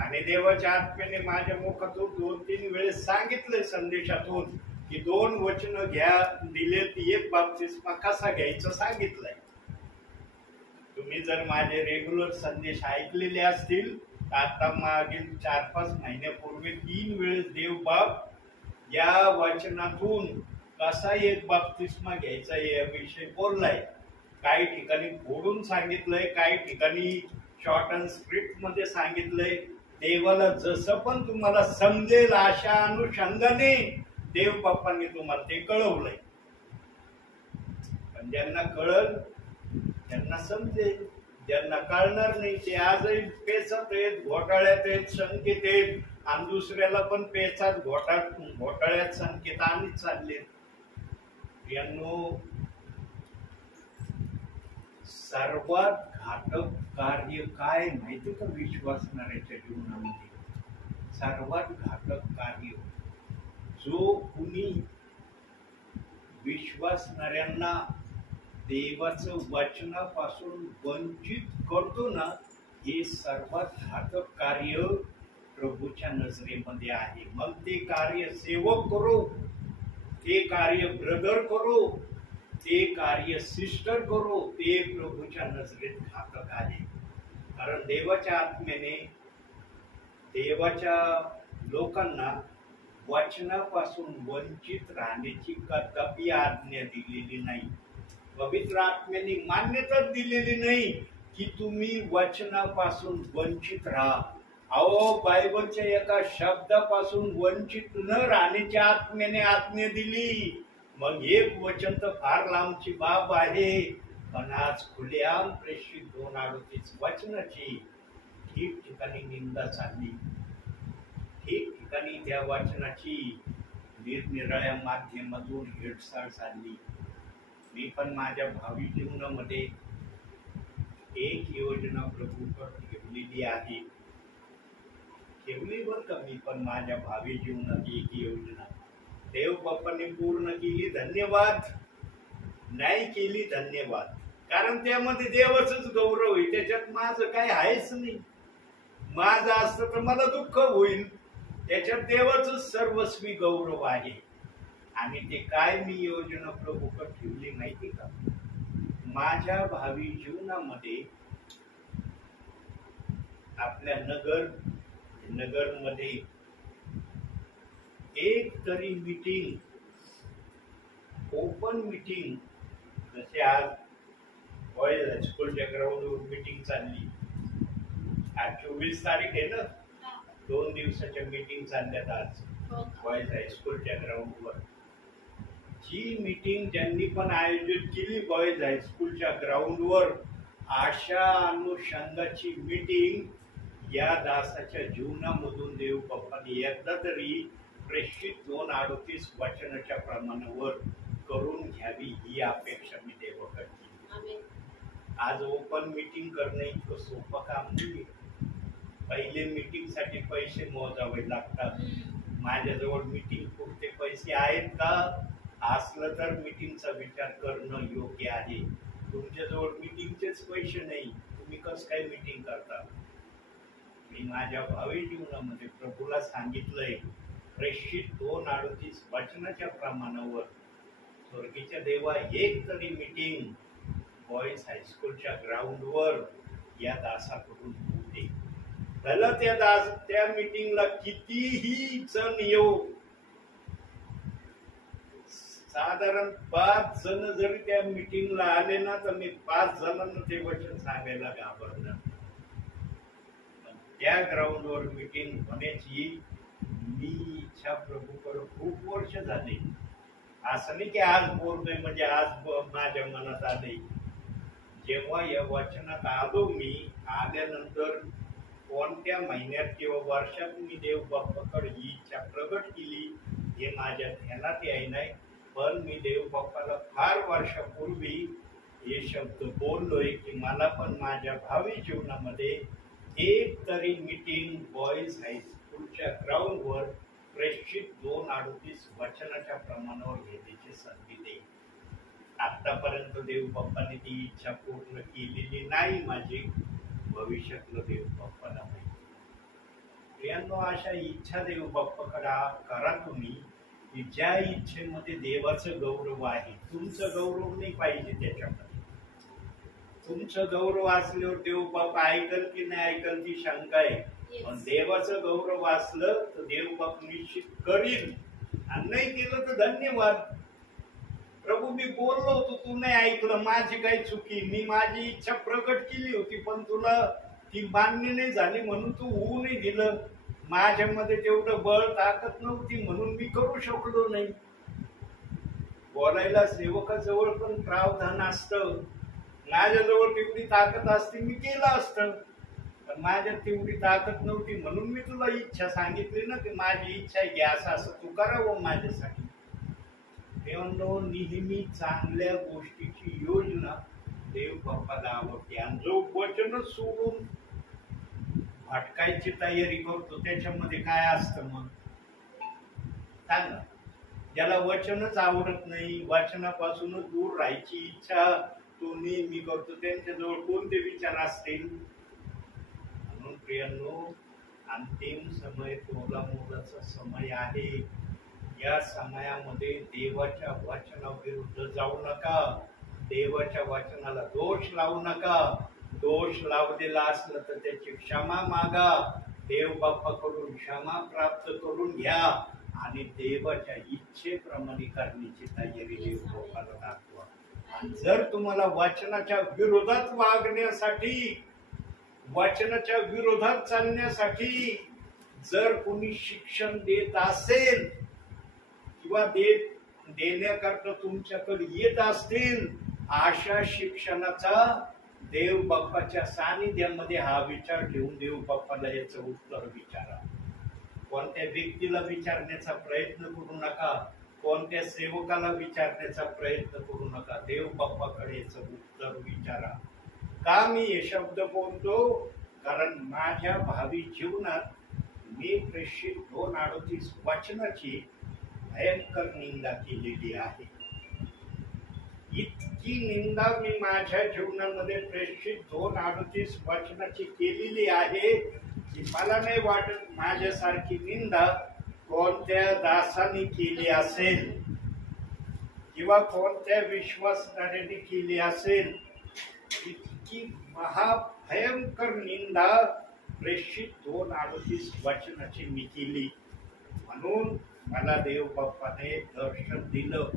आणि देवाच्या आत्म्याने माझ्या मुखातून 2-3 वेळेस सांगितलंय संदेशातून की 2 वचन घ्या, दिले, 1 बाप्तिस्मा कसा घ्यायचं सांगितलंय. तुम्ही जर माझे रेग्युलर संदेश ऐकलेले असतील तर आता मागील 4-5 महिन्यापूर्वी 3 वेळेस देव बाप या वचनातून कसा 1 बाप्तिस्मा घ्यायचा याविषयी बोललाय. काही ठिकाणी फोडून सांगितलंय, काही ठिकाणी शॉर्ट अँड स्क्रिप्ट मध्ये सांगितलंय. देवाला जसं पण तुम्हाला समजेल अशा अनुषंगाने देव बाप्पांनी तुम्हाला ते कळवलंय. पण ज्यांना कळल त्यांना समजेल, ज्यांना कळणार नाही ते आजही पेचात आहेत, घोटाळ्यात आहेत, शंकेत आहेत. आणि दुसऱ्याला पण पेचात, घोटाळ्यात, संकेत आणीत चालले. यांनो, सर्वात घातक कार्य काय माहिती का विश्वासणाऱ्याच्या जीवनामध्ये? सर्वात घातक कार्य जो कुणी विश्वासणाऱ्यांना देवाचं वचनापासून वंचित करतो ना, हे सर्वात घातक कार्य प्रभूच्या नजरेमध्ये आहे. मग ते कार्य सेवक करो, ते कार्य ब्रदर करो, ते कार्य सिस्टर करो, ते प्रभूच्या नजरेत घातक आहे. कारण देवाच्या आत्म्याने देवाच्या लोकांना वचनापासून वंचित राहण्याची कदापि आज्ञा दिलेली नाही. पवित्र आत्म्याने मान्यताच दिलेली नाही की तुम्ही वचनापासून वंचित राहा. अहो, बायबलच्या एका शब्दापासून वंचित न राहण्याची आत्म्याने आज्ञा दिली. मग 1 वचन तर फार लांबची बाब आहे, पण आज खुलेआम प्रेषित 2:38 वचनाची ठिकठिकाणी निंदा चालली. ठिकठिकाणी त्या वचनाची निरनिराळ्या माध्यमातून हेळसाळ चालली. मी पण माझ्या भावी जीवनामध्ये एक योजना प्रभूकडे ठेवलेली आहे. ठेवली बरं का, मी पण माझ्या भावी जीवनात एक योजना देव बाप्पाने पूर्ण केली, धन्यवाद. नाही केली, धन्यवाद. कारण त्यामध्ये देवाचंच गौरव आहे, त्याच्यात माझं काय आहेच नाही. माझं असतं तर मला दुःख होईल. त्याच्यात देवाचंच सर्वस्वी गौरव आहे. आणि ते काय मी योजना प्रभूकडे ठेवली माहिती का? माझ्या भावी जीवनामध्ये आपल्या नगरमध्ये एक तरी मीटिंग, ओपन मीटिंग, जसे आज बॉयज हायस्कूलच्या ग्राउंडवर मीटिंग चालली. आज 24 तारीख आहे ना, 2 दिवसाच्या मीटिंग चालल्यात आज बॉयज हायस्कूलच्या ग्राउंडवर. जी मीटिंग ज्यांनी पण आयोजित केली बॉयज हायस्कूलच्या ग्राउंडवर, अशा अनुषंगाची मीटिंग या दासाच्या जीवनामधून देव बाप्पाने एकदा तरी प्रेषित 2:38 वचनाच्या प्रमाणावर करून घ्यावी ही अपेक्षा मी देवाकडे केली. आज ओपन मीटिंग करणं इतकं सोपं काम नाही. पहिले मीटिंगसाठी पैसे मोजावे लागतात. माझ्याजवळ मीटिंग पुरते पैसे आहेत का? असलं तर मीटिंगचा विचार करणं योग्य आहे. तुमच्याजवळ मीटिंगचेच पैसे नाही, तुम्ही कसं काय मीटिंग करता? मी माझ्या भावी जीवनामध्ये प्रभूला सांगितलंय, प्रेषित 2:38 वचनाच्या प्रमाणावर स्वर्गीच्या देवा एक तरी मीटिंग बॉईज हायस्कूलच्या ग्राउंडवर या दासाकडून होते. भलं त्या मीटिंगला कितीही जण येऊ, साधारण 5 जण जरी त्या मीटिंगला आले ना, तर मी 5 जणांना ते वचन सांगायला घाबरणार. त्या ग्राउंडवर मीटिंग होण्याची मी इच्छा प्रभूकडे खूप वर्ष झाली. असं नाही की आज बोलतोय म्हणजे आज माझ्या मनात आले. जेव्हा या वचनात आलो, मी आल्यानंतर कोणत्या महिन्यात किंवा वर्षात मी देव बाप्पाकडे ही इच्छा प्रगट केली हे माझ्या ध्यानात याय नाही. पण मी देव बाप्पाला फार वर्षापूर्वी हे शब्द बोललोय की मला पण माझ्या भावी जीवनामध्ये एक तरी मीटिंग बॉईज हायस्कूलच्या ग्राउंडवर प्रेषित 2:38 वचनाच्या प्रमाणावर घेण्याची संधी दे. आतापर्यंत देव बाप्पाने ती इच्छा पूर्ण केलेली नाही माझी. भविष्यातलं देव बाप्पाला माहिती. यांनो, अशा इच्छा देव बाप्पाकडे करा तुम्ही की ज्या इच्छेमध्ये देवाचं गौरव आहे. तुमचं गौरव नाही पाहिजे त्याच्यामध्ये. तुमचं गौरव असल्यावर देव बाप्पा ऐकल की नाही ऐकल ती शंका आहे. पण देवाचं गौरव असलं तर देव बाप निश्चित करील, आणि नाही केलं तर धन्यवाद. प्रभू मी बोललो होतो, तू नाही ऐकलं, माझी काही चुकी. मी माझी इच्छा प्रकट केली होती पण तुला ती मान्य नाही झाली म्हणून तू होऊ नाही दिलं. माझ्यामध्ये तेवढं बळ ताकद नव्हती म्हणून मी करू शकलो नाही. बोलायला सेवकाजवळ पण प्रावधान असतं. माझ्याजवळ तेवढी ताकद असती मी केलं असतं, पण माझ्यात तेवढी ताकद नव्हती म्हणून मी तुला इच्छा सांगितली ना की माझी इच्छा आहे की असं असं तू करावं माझ्यासाठी. नेहमी चांगल्या गोष्टीची योजना देव बाप्पाला आवडते. आणि जो वचनच सोडून भटकायची तयारी करतो त्याच्यामध्ये काय असतं मग सांगा? ज्याला वचनच आवडत नाही, वचनापासूनच दूर राहायची इच्छा तो नेहमी करतो, त्यांच्याजवळ कोणते विचार असतील? म्हणून प्रियांनो, अंतिम समय तोलामोलाचा समय आहे. या समयामध्ये देवाच्या वचनाविरुद्ध जाऊ नका. देवाच्या वचनाला दोष लावू नका. दोष लावलेला असला तर त्याची क्षमा मागा. देव बाप्पाकडून क्षमा प्राप्त करून घ्या आणि देवाच्या इच्छेप्रमाणे करण्याची तयारी देव बाप्पाला दाखवा. जर तुम्हाला वचनाच्या विरोधात वागण्यासाठी, वचनाच्या विरोधात चालण्यासाठी जर कोणी शिक्षण देत असेल किंवा देण्याकरता तुमच्याकडे येत असतील, अशा शिक्षणाचा देव बाप्पाच्या सानिध्यामध्ये हा विचार ठेवून देव बाप्पाला याचं उत्तर विचारा. कोणत्या व्यक्तीला विचारण्याचा प्रयत्न करू नका. कोणत्या सेवकाला विचारण्याचा प्रयत्न करू नका. देव बाप्पाकडे याचं उत्तर विचारा. का मी हे शब्द बोलतो? कारण माझ्या भावी जीवनात मी प्रेषित 2:38 वचनाची भयंकर निंदा केलेली आहे. इतकी निंदा मी माझ्या जीवनामध्ये प्रेषित 2:38 वचनाची केलेली आहे की मला नाही वाटत माझ्यासारखी निंदा कोणत्या दासाने केली असेल किंवा कोणत्या विश्वासणाऱ्याने केली असेल. इतकी महाभयंकर निंदा प्रेषित 2:38 वचनाची मी केली. म्हणून मला देव बाप्पाने दर्शन दिलं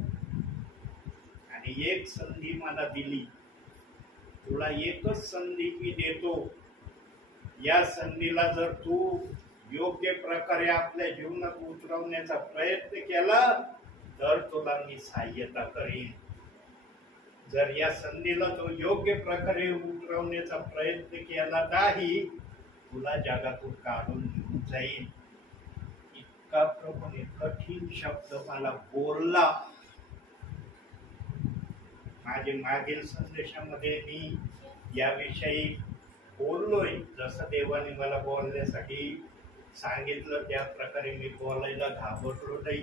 आणि एक संधी मला दिली. तुला एकच संधी मी देतो. या संधीला जर तू योग्य प्रकारे आपल्या जीवनात उतरवण्याचा प्रयत्न केला तर तुला मी सहाय्यता करेन. जर या संधीला तो योग्य प्रकारे उतरवण्याचा प्रयत्न केला नाही, तुला जगातून काढून घेऊन जाईल. इतका प्रभूने कठीण शब्द मला बोलला. माझे मागील संदेशामध्ये मी याविषयी बोललोय, जसं देवाने मला बोलण्यासाठी सांगितलं त्या प्रकारे मी बोलायला घाबरलो नाही.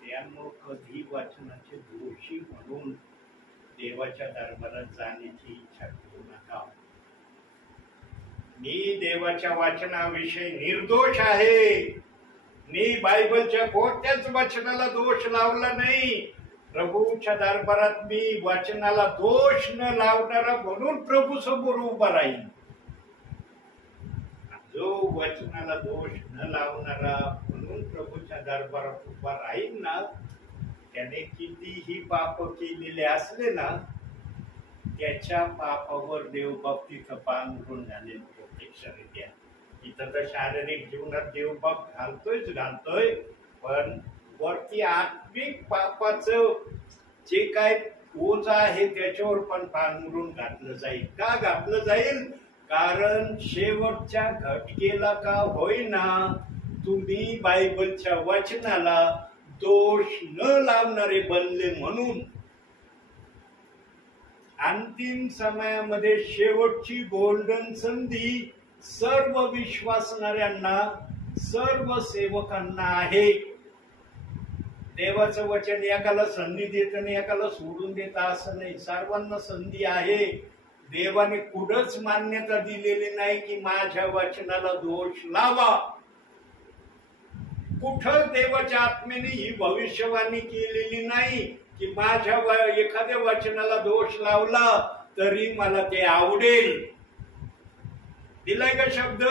त्यामुळं कधी वाचनाचे दोषी म्हणून देवाच्या दरबारात जाण्याची इच्छा करू नका. मी देवाच्या वाचनाविषयी निर्दोष आहे. मी बायबलच्या कोणत्याच वचनाला दोष लावला नाही. प्रभूच्या दरबारात मी वचनाला दोष न लावणारा म्हणून प्रभू समोर उभा राहील. जो वचनाला दोष न लावणारा म्हणून प्रभूच्या दरबारात उभा राहील ना, त्याने कितीही पाप केलेले असले ना, त्याच्या पापावर देवबाप तिथं पांघरून झाले प्रत्यक्षरित्या. इथं तर शारीरिक जीवनात देवबाप घालतोय, पण वरती आत्मिक पापाचं जे काय ओझ आहे त्याच्यावर पण पांघरून घातलं जाईल. का घातलं जाईल? कारण शेवटच्या घटकेला का होईना तुम्ही बायबलच्या वचनाला दोष न लावणारे बनले म्हणून. अंतिम समयामध्ये शेवटची गोल्डन संधी सर्व विश्वासणाऱ्यांना, सर्व सेवकांना आहे. देवाचं वचन एकाला संधी देत आणि एकाला सोडून देत असं नाही. सर्वांना संधी आहे. देवाने कुठंच मान्यता दिलेली नाही की माझ्या वचनाला दोष लावा. कुठं देवाच्या आत्म्याने ही भविष्यवाणी केलेली नाही की माझ्या एखाद्या वचनाला दोष लावला तरी मला ते आवडेल. दिलाय का शब्द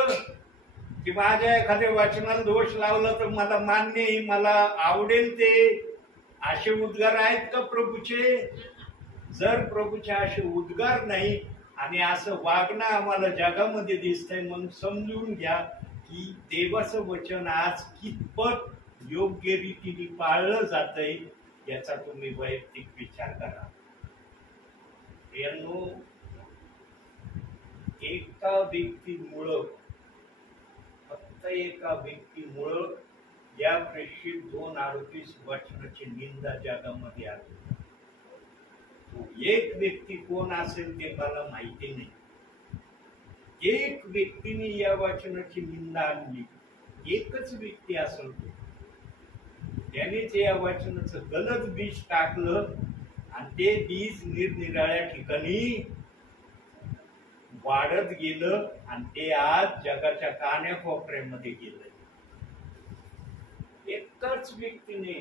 की माझ्या एखाद्या वचनाला दोष लावला तर मला मान्य आहे, मला आवडेल ते? असे उद्गार आहेत का प्रभूचे? जर प्रभूचे असे उद्गार नाही आणि असं वागणं आम्हाला जगामध्ये दिसतंय, मग समजून घ्या की देवाचं वचन आज कितपत योग्य रीतीने पाळलं जातंय याचा तुम्ही वैयक्तिक विचार करा. यांनो, एका व्यक्तीमुळं, फक्त एका व्यक्तीमुळं या प्रेषित 2 आरोपीस वचनाची निंदा जगामध्ये आली. एक व्यक्ती कोण असेल ते मला माहिती नाही. एक व्यक्तीने या वचनाची निंदा आणली, एकच व्यक्ती असेल, त्यानेच या वचनाचं गलत बीज टाकलं आणि ते बीज निरनिराळ्या ठिकाणी वाढत गेलं आणि ते आज जगाच्या कान्याकोपऱ्यामध्ये गेलं. एकच व्यक्तीने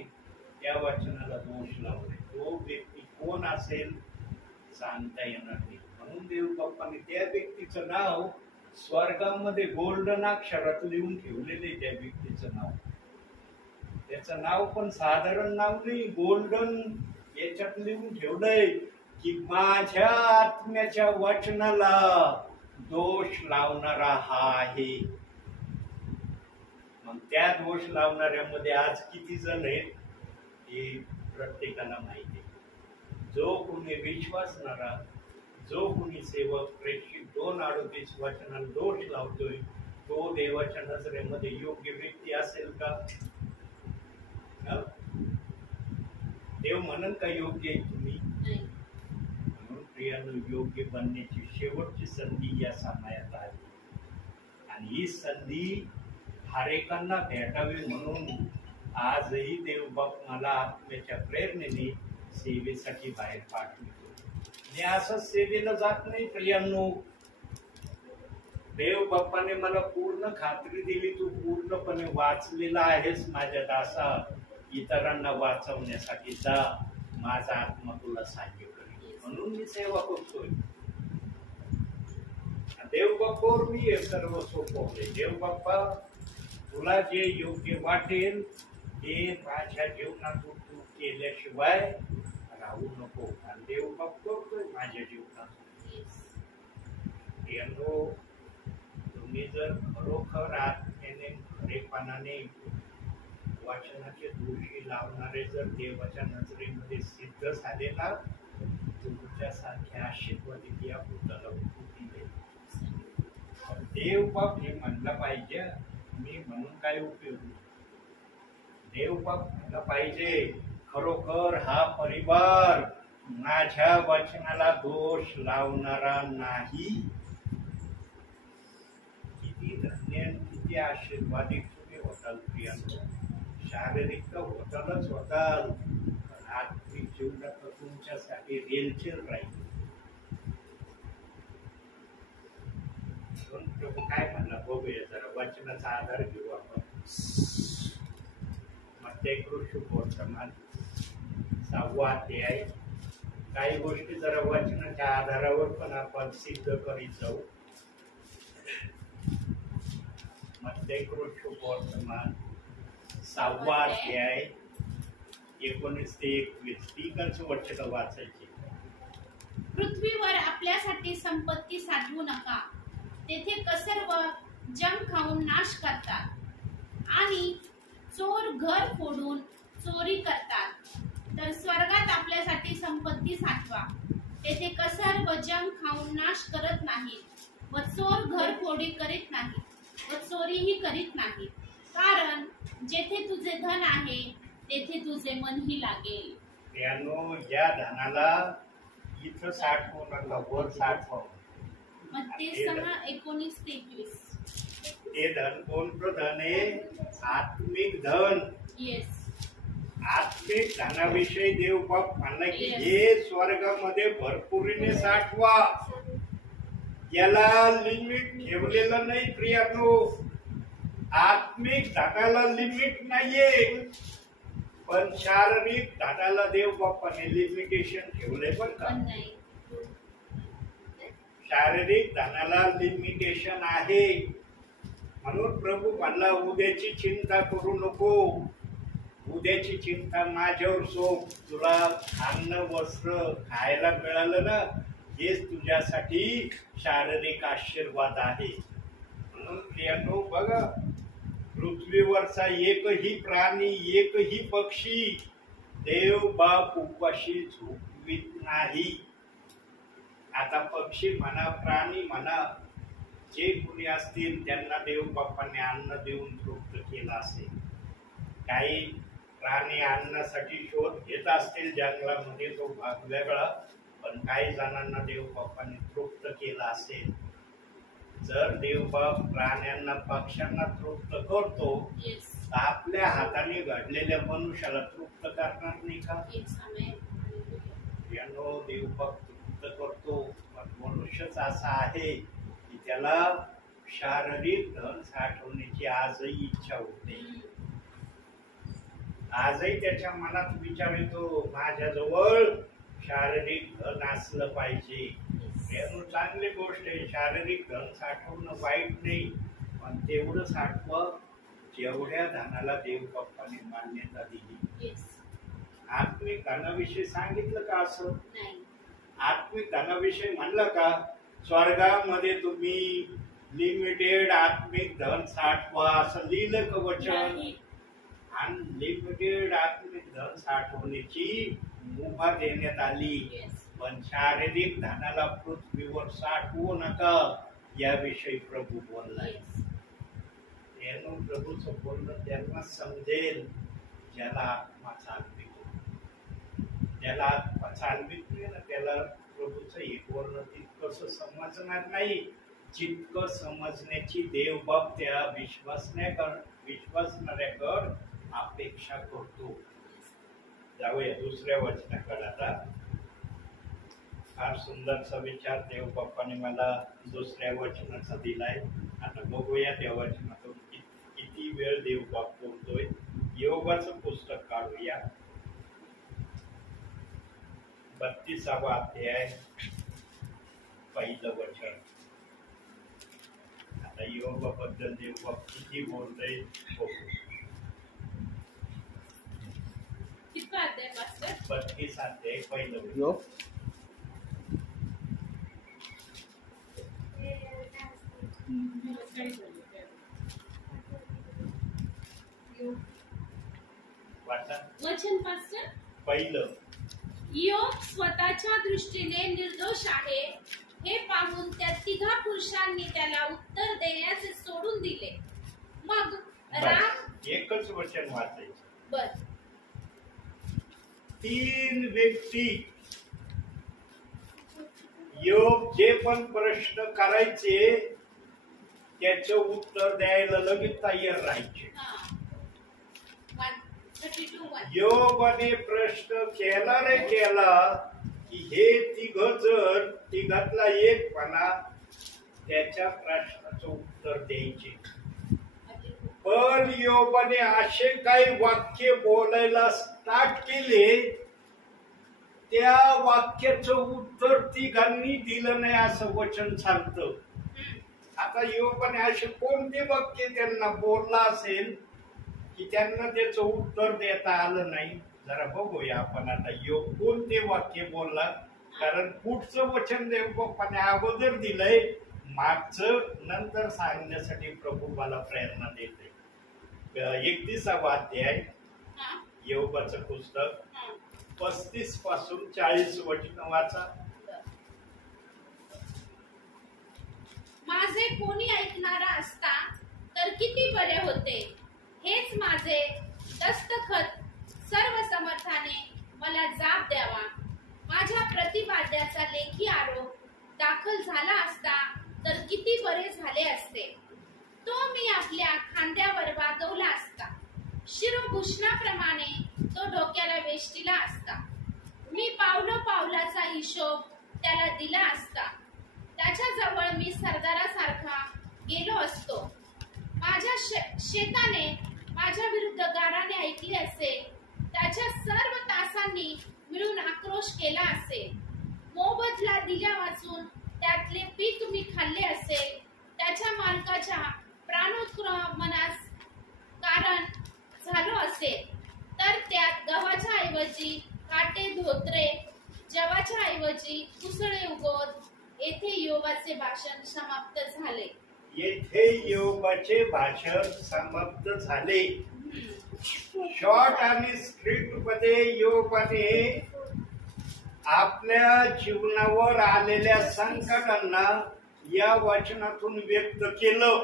या वचनाला दोष लावले. तो व्यक्ती कोण असेल सांगता येणार नाही. म्हणून देव बाप्पाने त्या व्यक्तीचं नाव स्वर्गामध्ये गोल्डन अक्षरात लिहून ठेवलेले. त्या व्यक्तीचं नाव, त्याचं नाव पण साधारण नाव नाही, गोल्डन याच्यात लिहून ठेवलंय की माझ्या आत्म्याच्या वचनाला दोष लावणारा हा आहे. मग त्या दोष लावणाऱ्यामध्ये आज किती जण आहेत हे प्रत्येकाला माहिती आहे. जो कोणी विश्वासणारा, जो कोणी सेवक प्रेषित 2:38 वचनाला दोष लावतोय, तो देवाच्या नजरेमध्ये योग्य व्यक्ती असेल का? देव म्हणून का योग्य आहे तुम्ही? म्हणून प्रियानं, योग्य बनण्याची शेवटची संधी या समयात आहे आणि ही संधी हरेकांना भेटावी म्हणून आजही देवबाप मला आत्म्याच्या प्रेरणेने सेवेसाठी बाहेर पाठवतो. मी असं सेवेला जात नाही प्रियांनो. देव बाप्पाने मला पूर्ण खात्री दिली, तू पूर्णपणे वाचलेला आहेस माझ्या दासा, इतरांना वाचवण्यासाठी जा, माझा आत्मा तुला सहाय्य करेल. म्हणून मी सेवा करतोय. देव बाप्पावर मी हे सर्व सोपवले. देव बाप्पा, तुला जे योग्य वाटेल ते माझ्या जीवनातून तू केल्याशिवाय राहू नको. आणि देव बाप्पा करतोय माझ्या जीवनात. तुम्ही जर खरोखर आत्म्याने, खरेपणाने वचनाचे दोषी लावणारे जर देवाच्या नजरेमध्ये सिद्ध झाले ना, तुमच्यासारख्या आशीर्वादित या भूताला कृती देईल. देव बाप हे म्हणलं पाहिजे, मी म्हणून काय उपयोग? देव बाप म्हणलं पाहिजे, खरोखर हा परिवार माझ्या वचनाला दोष लावणारा नाही. किती धन्य आणि किती आशीर्वादित तुम्ही होताल प्रियांनो. शारीरिक तर होतालच होताल, पण आत्मिक जीवनात तुमच्यासाठी रेलचेल राहील. म्हणून प्रभू काय म्हणला बघूया जरा, वचनाचा आधार घेऊ आपण. मत्ती शुभवर्तमान 6वा अध्याय. काही गोष्टी जरा वचनाच्या आधारावर पण आपण सिद्ध करीत जाऊ. मत्ती शुभवर्तमान 6वा अध्याय 19 ते 21 तीनच वचन वाचायची. पृथ्वीवर आपल्यासाठी संपत्ती साठवू नका, तेथे कसर व जंक खाऊन नाश करतात आणि चोर घर फोडून चोरी करतात. तर स्वर्गात आपल्यासाठी संपत्ती साठवा, तेथे कसर व जंक खाऊन नाश करत नाही व चोर घर फोडी करीत नाही व चोरीही करीत नाही. कारण जेथे तुझे धन आहे तेथे तुझे मनही लागेल. त्यानो या धनाला इथं साठवू नका, वर साठवा. मत्ती 6:19 ते 21. ते धन कोणतं धन आहे? आत्मिक धन. येस. आत्मिक धनाविषयी देव बाप म्हणला की हे स्वर्गामध्ये भरपुरीने साठवा. याला लिमिट ठेवलेलं नाही प्रियानो. आत्मिक धनाला लिमिट नाहीये, पण शारीरिक धनाला देव बाप्पाने लिमिटेशन ठेवले पण का? शारीरिक धनाला लिमिटेशन आहे. म्हणून प्रभू म्हणला उद्याची चिंता करू नको, उद्याची चिंता माझ्यावर सोप. तुला अन्न वस्त्र खायला मिळालं ना, हेच तुझ्यासाठी शारीरिक आशीर्वाद आहे. म्हणून प्रियानो बघा, पृथ्वीवरचा एकही प्राणी, एकही पक्षी देव बाप उपाशी झोपवित नाही. आता पक्षी म्हणा, प्राणी म्हणा, जे कुणी असतील त्यांना देव बाप्पाने अन्न देऊन तृप्त केलं असेल. काही प्राणी अन्नासाठी शोध घेत असतील जंगलामध्ये, तो भाग वेगळा, पण काही जणांना देव बाप्पाने तृप्त केलं असेल. जर देवबाप प्राण्यांना पक्ष्यांना तृप्त करतो, आपल्या हाताने घडलेल्या मनुष्याला तृप्त करणार नाही का? यानो देवबाप तृप्त करतो, पण मनुष्यच असा आहे की त्याला शारीरिक धन साठवण्याची आजही इच्छा होते. आजही त्याच्या मनात विचार येतो, माझ्याजवळ शारीरिक धन असलं पाहिजे. चांगली गोष्ट आहे, शारीरिक धन साठवणं वाईट नाही, पण तेवढं साठवं जेवढ्या धनाला देव बाप्पाने मान्यता दिली. आत्मिक धनाविषयी सांगितलं का असं? आत्मिक धनाविषयी म्हणलं का स्वर्गामध्ये तुम्ही लिमिटेड आत्मिक धन साठवा असं लिहिलं का वचन? अनलिमिटेड आत्मिक धन साठवण्याची मुभा देण्यात आली, पण शारीरिक धनाला पृथ्वीवर साठवू नका याविषयी प्रभू बोललाय. प्रभूचं बोलणं त्यांना समजेल ज्याला आत्मा चालवित. ज्याला आत्मा चालवित नाही ना, त्याला प्रभूचं एक वर्ण तितकंसं समजणार नाही जितकं समजण्याची देवबाप त्या विश्वासणाऱ्याकडं अपेक्षा करतो. जाऊया दुसऱ्या वचनाकडे. आता फार सुंदरचा विचार देव बाप्पाने मला दुसऱ्या वचनाचा दिलाय. आता बघूया त्या वचनातून किती वेळ देव बाप बोलतोय. योगाचं पुस्तक काढूया, 32वा अध्याय 1 वचन. आता योगाबद्दल देव बाप किती बोलतोय बघू. 32 अध्याय 1 वचन. वचन पास्टर. पहिलं, योग स्वतःच्या दृष्टीने निर्दोष आहे हे पाहून त्या तिघा पुरुषांनी त्याला उत्तर देण्याचे सोडून दिले. मग राम एकच वचन वाचायचं. बर. 3 व्यक्ती योग जे पण प्रश्न करायचे त्याचं उत्तर द्यायला लगेच तयार राहायचे. हा. 1:32. योबाने प्रश्न केला रे केला की हे तिघातला एक म्हणा त्याच्या प्रश्नाचं उत्तर द्यायचे. पण योबाने असे काही वाक्य बोलायला स्टार्ट केले, त्या वाक्याचं उत्तर तिघांनी दिलं नाही असं वचन सांगतं. आता योबाने असे कोणते वाक्य त्यांना बोलला असेल की त्यांना त्याचं उत्तर देता आलं नाही? जरा बघूया आपण आता योग कोणते वाक्य बोलला, कारण पुढचं वचन देवबापाने अगोदर दिलंय, मागचं नंतर सांगण्यासाठी प्रभू मला प्रेरणा देते. 31वा अध्याय योबाचं पुस्तक 35 पासून 40 वचन वाचा. माझे कोणी ऐकणारा असता तर किती बरे होते. हेच माझे दस्तखत सर्व समर्थाने मला जाब द्यावा. माझ्या प्रतिवाद्याचा लेखी आरोप दाखल झाला असता तर किती बरे झाले असते. तो मी आपल्या खांद्यावर वागवला असता. शिरोभूषणाप्रमाणे तो डोक्याला वेष्टीला असता. मी पावलाचा हिशोब त्याला दिला असता. त्याच्या जवळ मी सरदारासारखा गेलो असतो. माझ्या शेताने माझ्या विरुद्ध गाराने ऐकले असेल. त्याच्या सर्व तासांनी मिळून आक्रोश केला असेल. मोबदला दिल्या वाचून त्यातले पीक तुम्ही खाल्ले असेल. त्याच्या मालकाच्या प्राणोत्क्रमणास कारण झालो असेल तर त्यात गव्हाच्या ऐवजी काटे धोत्रे, जवाच्या ऐवजी कुसळे उगवत. येथे योबाचे भाषण समाप्त झाले. येथे योबाचे भाषण समाप्त झाले. शॉर्ट आणि स्क्रिप्ट मध्ये योबाने आपल्या जीवनावर आलेल्या संकटांना या वचनातून व्यक्त केलं.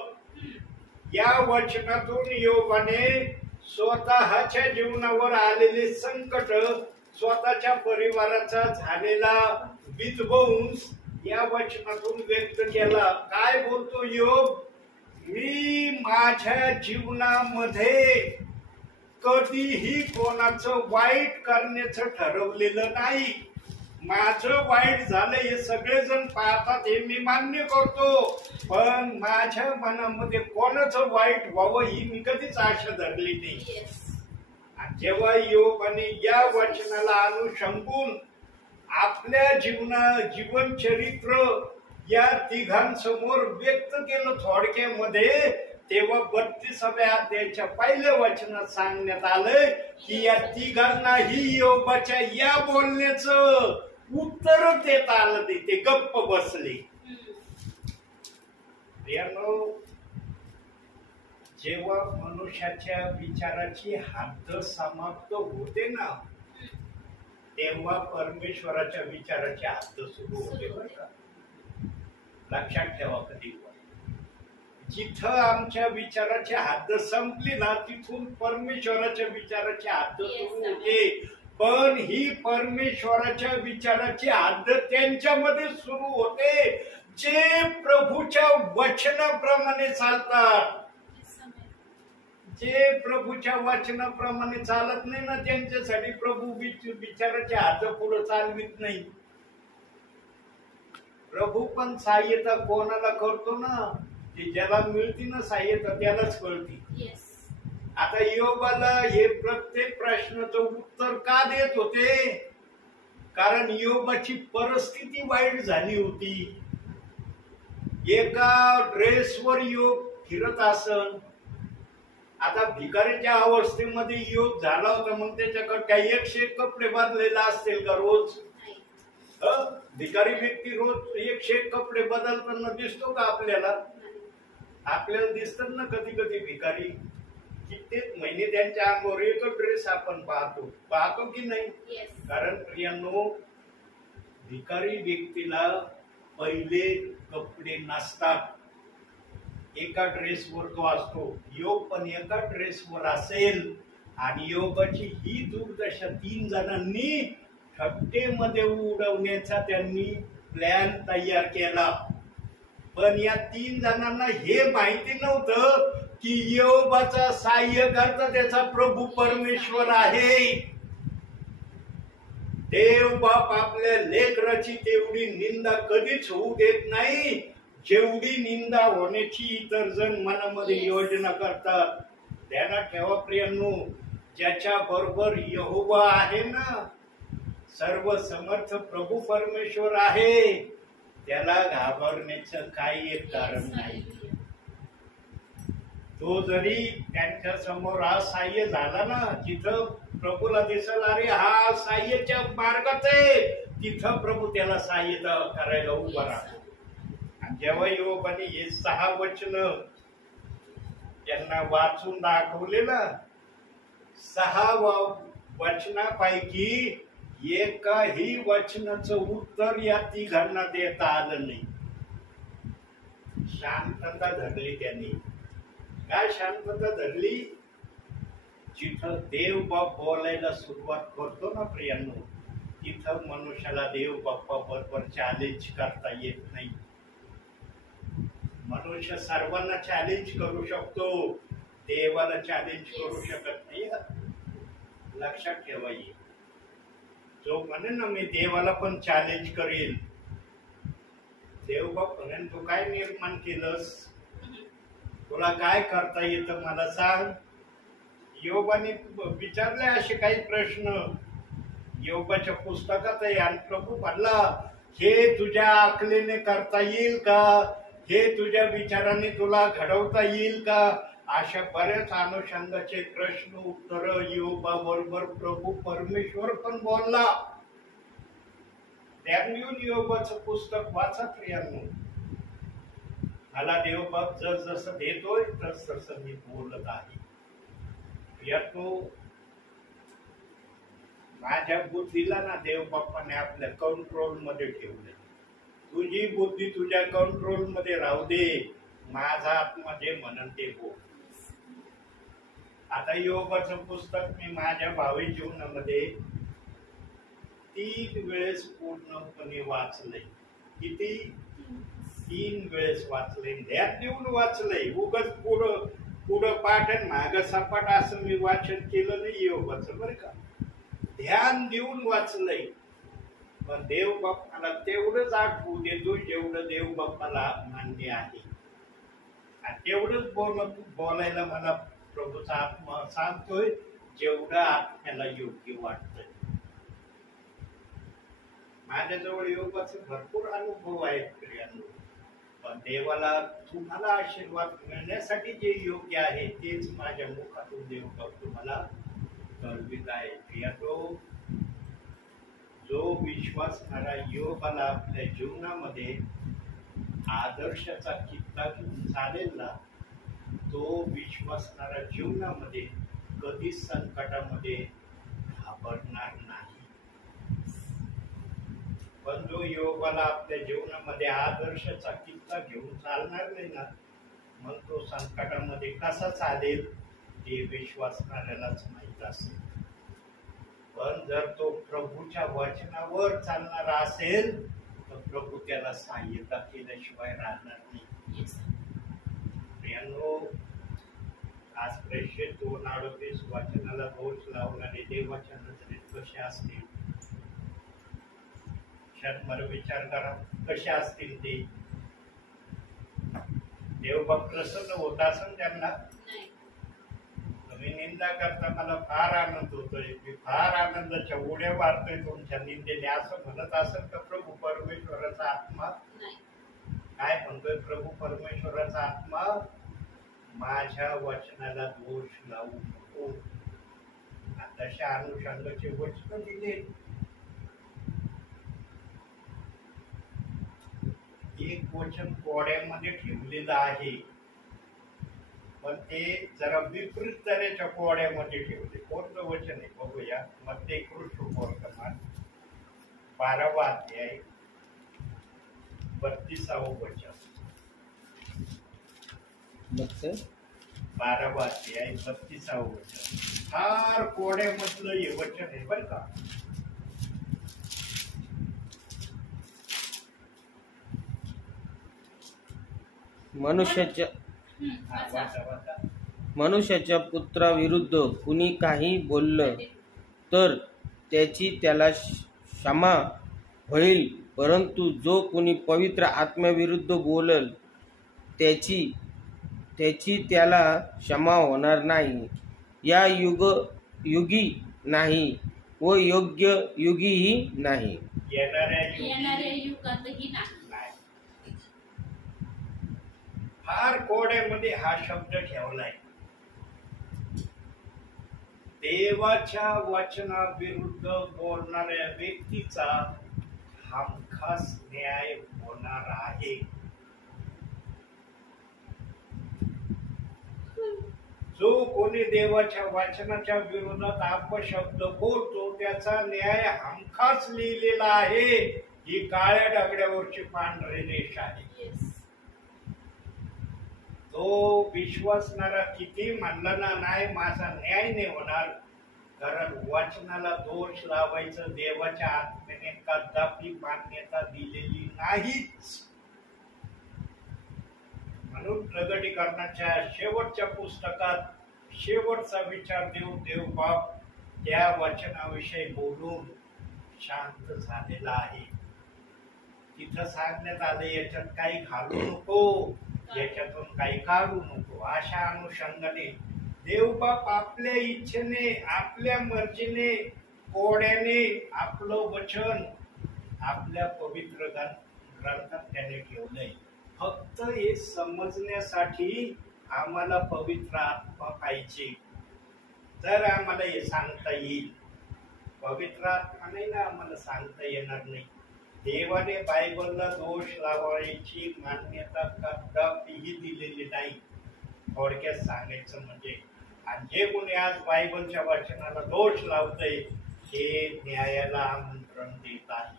या वचनातून योबाने स्वतःच्या जीवनावर आलेले संकट, स्वतःच्या परिवाराचा झालेला विध्वंस या वचनातून व्यक्त केला. काय बोलतो योग? मी माझ्या जीवनामध्ये कधीही कोणाचं वाईट करण्याचं ठरवलेलं नाही. माझं वाईट झालं हे सगळेजण पाहतात हे मी मान्य करतो, पण माझ्या मनामध्ये कोणाचं वाईट व्हावं ही मी कधीच आशा धरली नाही. जेव्हा योबाने या वचनाला अनुसंगून आपल्या जीवन चरित्र या तिघांसमोर व्यक्त केलं थोडक्यामध्ये, तेव्हा 32व्या अध्यायाच्या पहिल्या वचनात सांगण्यात आलंय की या तिघांनाही योबाच्या या बोलण्याचं उत्तर देता आलं नाही. ते गप्प बसले. जेव्हा मनुष्याच्या विचाराची हद्द समाप्त होते ना, तेव्हा परमेश्वराच्या विचाराची हद्द सुरू होते. लक्षात ठेवा. कधी जिथं आमच्या विचाराची हद्द संपली ना, तिथून परमेश्वराच्या विचाराची हद्द सुरू होते. पण ही परमेश्वराच्या विचाराची हद्द त्यांच्यामध्ये सुरू होते जे प्रभूच्या वचनाप्रमाणे चालतात. जे प्रभूच्या वचनाप्रमाणे चालत नाही ना, त्यांच्यासाठी प्रभू विचाराची हद्द पुढे चालवित नाही. प्रभू पण सहाय्यता कोणाला करतो ना, ती ज्याला मिळती ना सहाय्यता त्यालाच कळती. आता योबाला हे प्रत्येक प्रश्नाचं उत्तर का देत होते? कारण योबाची परिस्थिती वाईट झाली होती. एका ड्रेसवर योग फिरत असन. आता भिकारीच्या अवस्थेमध्ये योग झाला होता, मग त्याच्याकडे काही 100 कपडे बदलेला असतील का रोज? भिकारी व्यक्ती रोज 100 कपडे बदलताना दिसतो का आपल्याला? आपल्याला दिसतात ना कधी कधी भिकारी. कित्येक महिने त्यांच्या अंगावर एक ड्रेस आपण पाहतो की नाही? कारण प्रियांनो, भिकारी व्यक्तीला पहिले कपडे नसतात. एका ड्रेसवर तो असतो. योग पण एका ड्रेसवर असेल. आणि योगाची ही दुर्दशा 3 जणांनी थट्टेमध्ये उडवण्याचा त्यांनी प्लॅन तयार केला. पण या 3 जणांना हे माहिती नव्हतं की योबाचा सहाय्यकर्ता त्याचा प्रभू परमेश्वर आहे. देव बाप आपल्या लेकराची तेवढी निंदा कधीच होऊ देत नाही जेवढी निंदा होण्याची इतर जण मनामध्ये योजना करतात. ध्यानात ठेवा प्रियांनो, ज्याच्या बरोबर यहोवा आहे ना, सर्व समर्थ प्रभू परमेश्वर आहे, त्याला घाबरण्याचं काही एक कारण नाही. तो जरी त्यांच्या समोर हा सहाय्य झाला ना, जिथं प्रभूला दिसल अरे हा सहाय्याच्या मार्गात आहे, तिथं प्रभू त्याला सहाय्य करायला उभा राहतो. आणि जेव्हा योबाने हे 6 वचन त्यांना वाचून दाखवले ना, 6 वचनापैकी एकाही वचनाचं उत्तर या तिघांना देता आलं नाही. शांतता धरली त्यांनी. काय शांतता धरली? जिथं देव बाप बोलायला सुरुवात करतो ना प्रियांनो, तिथं मनुष्याला देव बाप्पा बरोबर चॅलेंज करता येत नाही. मनुष्य सर्वांना चॅलेंज करू शकतो, देवाला चॅलेंज करू शकत नाही. लक्षात ठेवा. जो म्हणेन ना मी देवाला पण चॅलेंज करेल, देव बाप म्हणेन तू काय निर्माण केलंस, तुला काय करता येतं मला सांग. योबाने विचारले असे काही प्रश्न योबाच्या पुस्तकात आहे. आणि प्रभू म्हणला हे तुझ्या अकलेने करता येईल का, हे तुझ्या विचाराने तुला घडवता येईल का, अशा बऱ्याच अनुषंगाचे प्रश्न उत्तर योबा बरोबर प्रभू परमेश्वर पण बोलला. त्यामुळे योबाचं पुस्तक वाचा प्रियांनो. मला देव बाप जसं देतोय तसं मी बोलत आहे. प्रियांनो, माझ्या बुद्धीला ना देव बाप्पाने आपल्या कंट्रोल मध्ये ठेवले. तुझी बुद्धी तुझ्या कंट्रोल मध्ये राहू दे, माझा आत्मा जे म्हणन ते बोल. आता योबाचं पुस्तक मी माझ्या भावी जीवनामध्ये 3 वेळेस पूर्णपणे वाचलंय. किती? 3 वेळेस वाचलंय. ध्यान देऊन वाचलंय. उगाच पुढं पाठ आणि मागं सपाट असं मी वाचन केलं नाही योबाचं, बरं का. ध्यान देऊन वाचलंय. पण देव बाप्पाला तेवढंच आठवू देतो जेवढं देव बाप्पाला मान्य आहे. आणि तेवढंच बोलायला मला प्रभूचा आत्मा सांगतोय जेवढं आत्म्याला योग्य वाटतंय. माझ्याजवळ योगाचे भरपूर अनुभव आहेत प्रियांनो, पण देवाला तुम्हाला आशीर्वाद मिळण्यासाठी जे योग्य आहे तेच माझ्या मुखातून देव तुम्हाला कळवित आहे. प्रियांनो, जो विश्वासणारा योगाला आपल्या जीवनामध्ये आदर्शाचा कित्ता घेऊन चालेल ना, तो विश्वासणारा जीवनामध्ये कधीच संकटामध्ये घाबरणार नाही. पण जो योगाला आपल्या जीवनामध्ये आदर्शाचा कित्ता घेऊन चालणार नाही ना, मग तो संकटामध्ये कसा चालेल हे विश्वासणाऱ्यालाच माहित असेल. पण जर तो प्रभूच्या वचनावर चालणारा असेल तर प्रभू त्याला सहाय्यता केल्याशिवाय राहणार नाही. प्रियांनो, आज प्रेषित 2:38 वचनाला दोष लावणारे देवाच्या नजरेत कसे असतील? क्षणभर विचार करा, कसे असतील ते. देवबाप प्रसन्न होत असेल त्यांना? तुम्ही निंदा करता मला फार आनंद होतोय, मी फार आनंदाच्या उड्या मारतोय तुमच्या निंदेने असं म्हणत असेल तर प्रभू परमेश्वराचा आत्मा काय म्हणतोय? प्रभू परमेश्वराचा आत्मा माझ्या वचनाला दोष लावू नको. तशा अनुषंगाचे वचन दिले. एक वचन कोड्यामध्ये ठेवलेलं आहे, पण ते जरा विपरीत तऱ्हेच्या कोड्यामध्ये ठेवले. कोणतं वचन आहे बघूया. मध्ये कृष्णवर्तमान 12वा अध्याय 32वा वचन. 12वा अध्याय 32वा वचन. फार कोड्यामधलं हे वचन आहे बरं का. मनुष्याच्या वाचा. मनुष्याच्या पुत्राविरुद्ध कुणी काही बोललं तर त्याची त्याला क्षमा होईल, परंतु जो कुणी पवित्र आत्म्याविरुद्ध बोलल त्याची त्याला क्षमा होणार नाही, या युगी नाही व योग्य युगीही नाही. येणाऱ्या युगातही नाही. फार कोड्यामध्ये हा शब्द ठेवलाय. देवाच्या वचनाविरुद्ध बोलणाऱ्या व्यक्तीचा हमखास न्याय होणार आहे. जो कोणी देवाच्या वचनाच्या विरोधात अपशब्द बोलतो त्याचा न्याय हमखास लिहिलेला आहे. ही काळ्या दगडावरची पांढरी रेष आहे. तो विश्वासणारा किती म्हणला ना, नाही माझा न्याय नाही होणार, कारण वचनाला दोष लावायचं देवाच्या आत्म्याने कदापि मान्यता दिलेली नाहीच. म्हणून प्रगटीकरणाच्या शेवटच्या पुस्तकात शेवटचा विचार देऊन देवबाप त्या वचनाविषयी बोलून शांत झालेला आहे. तिथं सांगण्यात आलं याच्यात काही घालू नको, याच्यातून काही काढू नको. अशा अनुषंगाने देवबाप आपल्या इच्छेने आपल्या मर्जीने कोड्याने आपलं वचन आपल्या पवित्र ग्रंथात त्याने ठेवलंय. फक्त हे समजण्यासाठी आम्हाला पवित्र आत्मा पाहिजे. तर आम्हाला हे सांगता येईल. पवित्र आत्मा नाही ना आम्हाला सांगता येणार नाही. देवाने बायबलला दोष लावायची मान्यता कदापिही दिलेली नाही. थोडक्यात सांगायचं म्हणजे, आणि जे कोणी आज बायबलच्या वचनाला दोष लावतंय हे न्यायाला आमंत्रण देत आहे.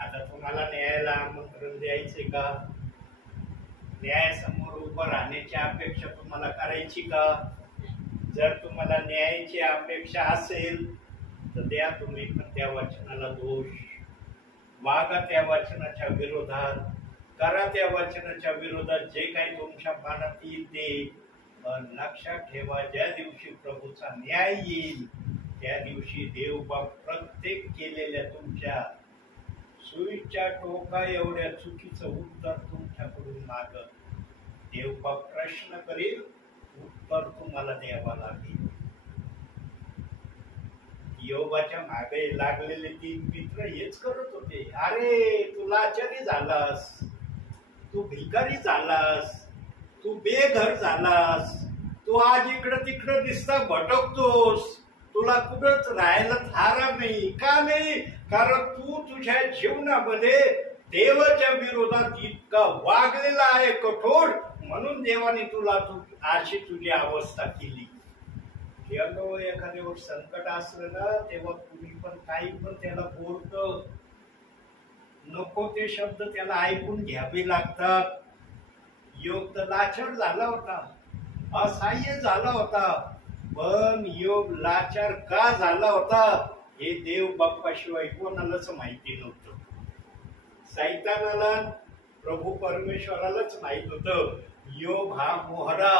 आता तुम्हाला न्यायाला आमंत्रण द्यायचे का? न्यायासमोर उभं राहण्याची अपेक्षा तुम्हाला करायची का? जर तुम्हाला न्यायाची अपेक्षा असेल तर द्या तुम्ही पण त्या वचनाला दोष, वागा त्या वचनाच्या विरोधात, करा त्या वचनाच्या विरोधात जे काही तुमच्या मनात येईल ते. पण लक्षात ठेवा, ज्या दिवशी प्रभूचा न्याय येईल त्या दिवशी देवबाप प्रत्येक केलेल्या तुमच्या सुईच्या टोका एवढ्या चुकीचं उत्तर तुमच्याकडून मागत. देवबाप प्रश्न करील, उत्तर तुम्हाला द्यावं लागेल. योबाच्या मागे लागलेले 3 मित्र हेच करत होते. अरे तू लाचारी झालास, तू भिकारी झालास, तू बेघर झालास, तू आज इकडं तिकडं दिसता भटकतोस, तुला कुठंच राहायला थारा नाही. का नाही? कारण तू तुझ्या जीवनामध्ये देवाच्या विरोधात इतका वागलेला आहे कठोर, म्हणून देवाने तुला अशी तुझी अवस्था केली. एखाद्यावर संकट असलं ना तेव्हा कुणी पण काही पण त्याला बोलतं, नको ते शब्द त्याला ऐकून घ्यावे लागतात. योग तर लाचार झाला होता, असहाय्य झाला होता, पण योग लाचार का झाला होता हे देव बाप्पाशिवाय कोणालाच माहिती नव्हतं. सैतानाला प्रभू परमेश्वरालाच माहित होतं योग हा मोहरा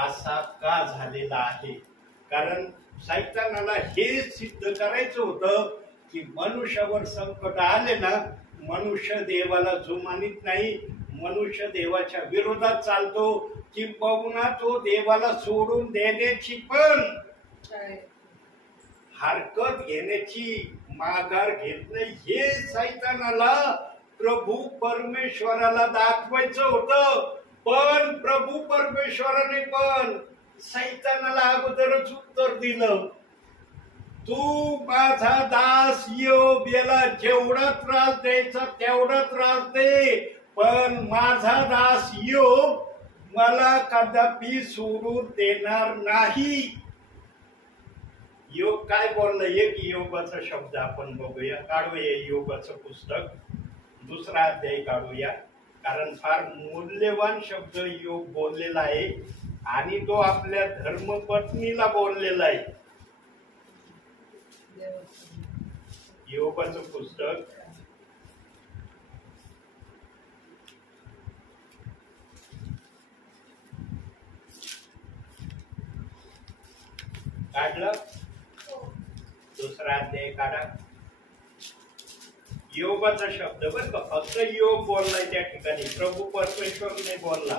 असा का झालेला आहे. कारण सैतानाला हे सिद्ध करायचं होतं की मनुष्यावर संकट आले ना, मनुष्य देवाला जुमानीत नाही, मनुष्य देवाच्या विरोधात चालतो, किंबहुना तो देवाला सोडून देण्याची पण हरकत घेण्याची माघार घेत नाही. हे सैतानाला प्रभू परमेश्वराला दाखवायचं होतं. पण प्रभू परमेश्वराने पण सैतानाला अगोदरच उत्तर दिलं, तू माझा दास योब, याला जेवढा त्रास द्यायचा तेवढा त्रास दे, पण माझा दास योब मला कदापि सोडून देणार नाही. योग काय बोललं? एक योगाचा शब्द आपण बघूया, काढूया योगाचं पुस्तक, 2रा अध्याय काढूया, कारण फार मूल्यवान शब्द योग बोललेला आहे आणि तो आपल्या धर्मपत्नीला बोललेला आहे. योगाचं पुस्तक काढलं. हो. दुसरा अध्याय काढा. योगाचा शब्द बरं का, फक्त योग बोललाय त्या ठिकाणी, प्रभू परमेश्वरने बोलला.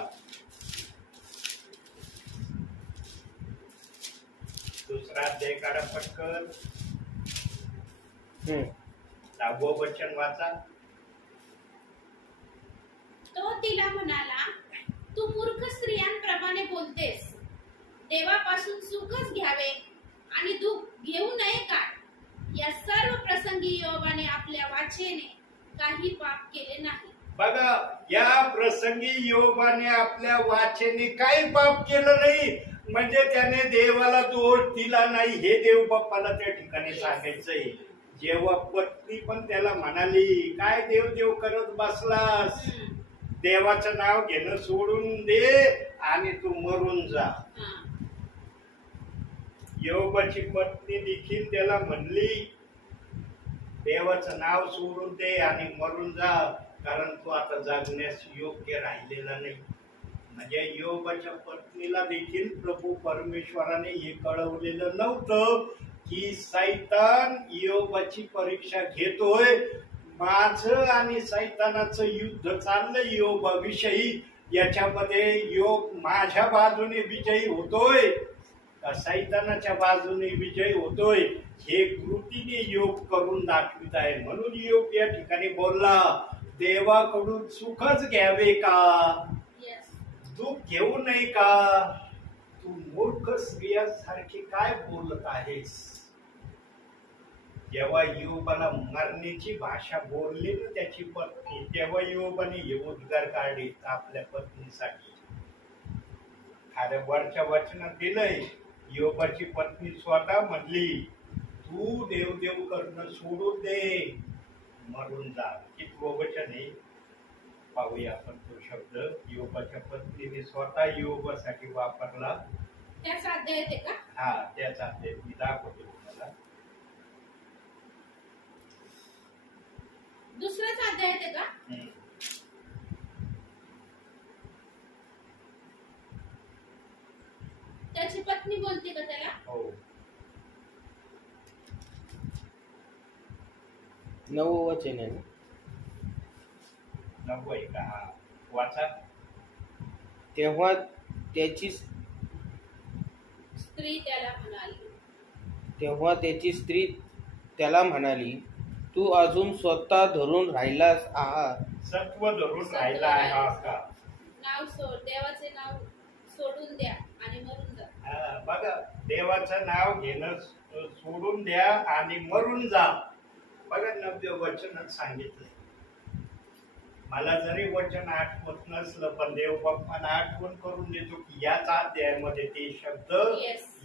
दुसरा अध्याय काढा पटकन. 10वं वचन वाचा. तो तिला म्हणाला, तू मूर्ख स्त्रियांप्रमाणे बोलतेस. देवापासून सुखच घ्यावे आणि दुःख घेऊ नये का? या सर्व प्रसंगी योबाने आपल्या वाचेने काही पाप केले नाही. बघा, या प्रसंगी योबाने आपल्या वाचेने काही पाप केलं नाही, म्हणजे त्याने देवाला दोष दिला नाही, हे देव बाप्पाला त्या ठिकाणी सांगायचंय. जेव्हा पत्नी पण त्याला म्हणाली, काय देव देव करत बसलास, देवाचं नाव घेणं सोडून दे आणि तू मरून जा. योबाची पत्नी देखील त्याला म्हणली, देवाचं नाव सोडून दे आणि मरून जा, कारण तू आता जगण्यास योग्य राहिलेला नाही. म्हणजे योबाच्या पत्नीला देखील प्रभू परमेश्वराने हे कळवलेलं नव्हतं की सैतान योबाची परीक्षा घेतोय. माझं आणि सैतानाचं युद्ध चाललंय योबाविषयी. याच्यामध्ये योग माझ्या बाजूने विजयी होतोय का सैतानाच्या बाजूने विजय होतोय, हे कृतीने योग करून दाखवित आहे. म्हणून योग या ठिकाणी बोलला, देवाकडून सुखच घ्यावे का, दुःख घेऊ नये का? तू मूर्ख स्त्रियांसारखी काय बोलत आहेस? जेव्हा योबाला मरण्याची भाषा बोलली ना त्याची पत्नी, तेव्हा योबाने हे उद्गार काढले आपल्या पत्नीसाठी. वरच्या वचनात दिलंय, योबाची पत्नी स्वतः म्हणली, तू देवदेव करणं सोडून दे, मरून जा. कितवं वचन आहे पाहूया आपण तो शब्द. योबाच्या पत्नीने स्वतः योबासाठी वापरला. त्याचा अध्याय येते का? हा, त्याचा अध्याय मी दाखवतो तुम्हाला. दुसराच अध्याय येते का? त्याची पत्नी बोलते का त्याला? हो. 9वं वचन आहे. 9 आहे का? हा, वाचा. तेव्हा त्याची स्त्री त्याला म्हणाली, तू अजून स्वतः धरून राहिलास आहात. सत्व धरून राहिला आहे का? देवाचे नाव सोडून द्या आणि मरून जा. बघा, देवाचं नाव घेणं सोडून द्या आणि मरून जा. बघा, 9व्या वचनात सांगितलंय. मला जरी वचन आठवत नसलं, पण देव बाप्पाला आठवण करून देतो की याच अध्यायामध्ये ते शब्द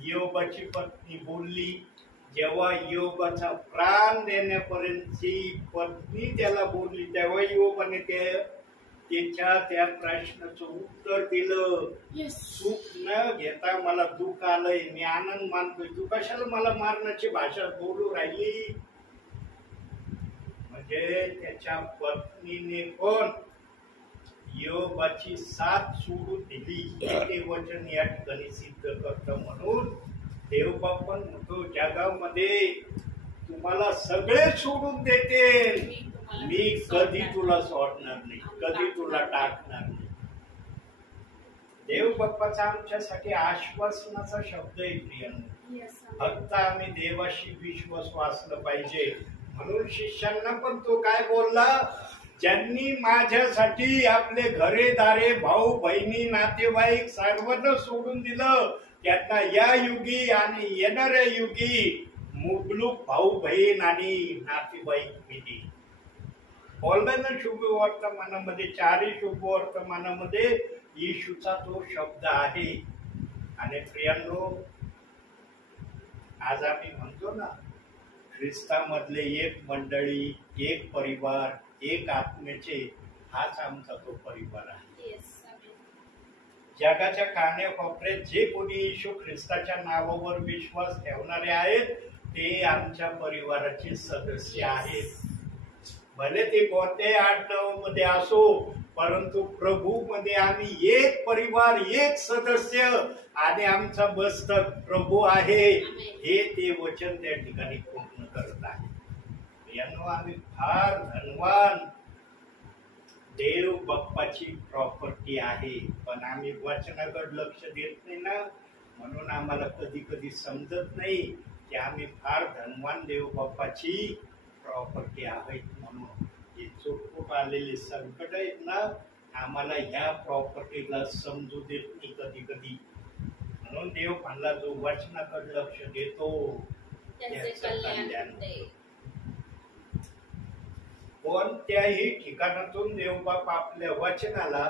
योबाची पत्नी बोलली. जेव्हा योबाचा प्राण देण्यापर्यंतची पत्नी त्याला बोलली, तेव्हा योबाने त्याच्या त्या प्रश्नाचं उत्तर दिलं. सुख न घेता मला दुःख आलंय, मी आनंद मानतोय, तू कशाला मला मारण्याची भाषा बोलू राहिली? म्हणजे त्याच्या पत्नीने पण योबाची साथ सोडून दिली, हे ते वचन या ठिकाणी सिद्ध करतं. म्हणून देवबाप्पा म्हणतो, जगामध्ये तुम्हाला सगळे सोडून देते, मी कधी तुला सोडणार नाही, कधी तुला टाकणार नाही. देव बाप्पाचा आमच्यासाठी आश्वासनाचा शब्द आहे प्रियांनो. फक्त आम्ही देवाशी विश्वास असलं पाहिजे. म्हणून शिष्यांना पण तो काय बोलला, ज्यांनी माझ्यासाठी आपले घरे दारे भाऊ बहिणी नातेवाईक सर्वांना सोडून दिलं, त्यांना या युगी आणि येणाऱ्या युगी मुबलूक भाऊ बहीण आणि नातेवाईक मिळतील. बोललं ना शुभ वर्तमानामध्ये, 4 शुभ वर्तमानामध्ये येशूचा तो शब्द आहे. आणि प्रियांनो, आज आम्ही म्हणतो ना, ख्रिस्तामधले एक मंडळी, एक परिवार, एक आत्म्याचे, हाच आमचा तो परिवार आहे. जगाच्या कानाकोपऱ्यात जे कोणी येशू ख्रिस्ताच्या नावावर विश्वास ठेवणारे आहेत, ते आमच्या परिवाराचे सदस्य आहेत. भले ते कोणत्याही आडनावामध्ये असो, परंतु प्रभू मध्ये आम्ही एक परिवार, एक सदस्य आणि आमचा मस्तक प्रभू आहे, हे ते वचन त्या ठिकाणी पूर्ण करत आहे. यानं आम्ही फार धनवान, देव बाप्पाची प्रॉपर्टी आहे. पण आम्ही वचनाकडे लक्ष देत नाही ना, म्हणून आम्हाला कधी कधी समजत नाही की आम्ही फार धनवान देव बाप्पाची प्रॉपर्टी आहेत. म्हणून ही चुटपुट आलेली संकट आहेत ना, आम्हाला ह्या प्रॉपर्टीला समजू देत नाही कधी कधी. म्हणून देव म्हणला जो वचनाकडे लक्ष देतो त्याचं कल्याण होतं. कोणत्याही ठिकाणातून देवबाप आपल्या वचनाला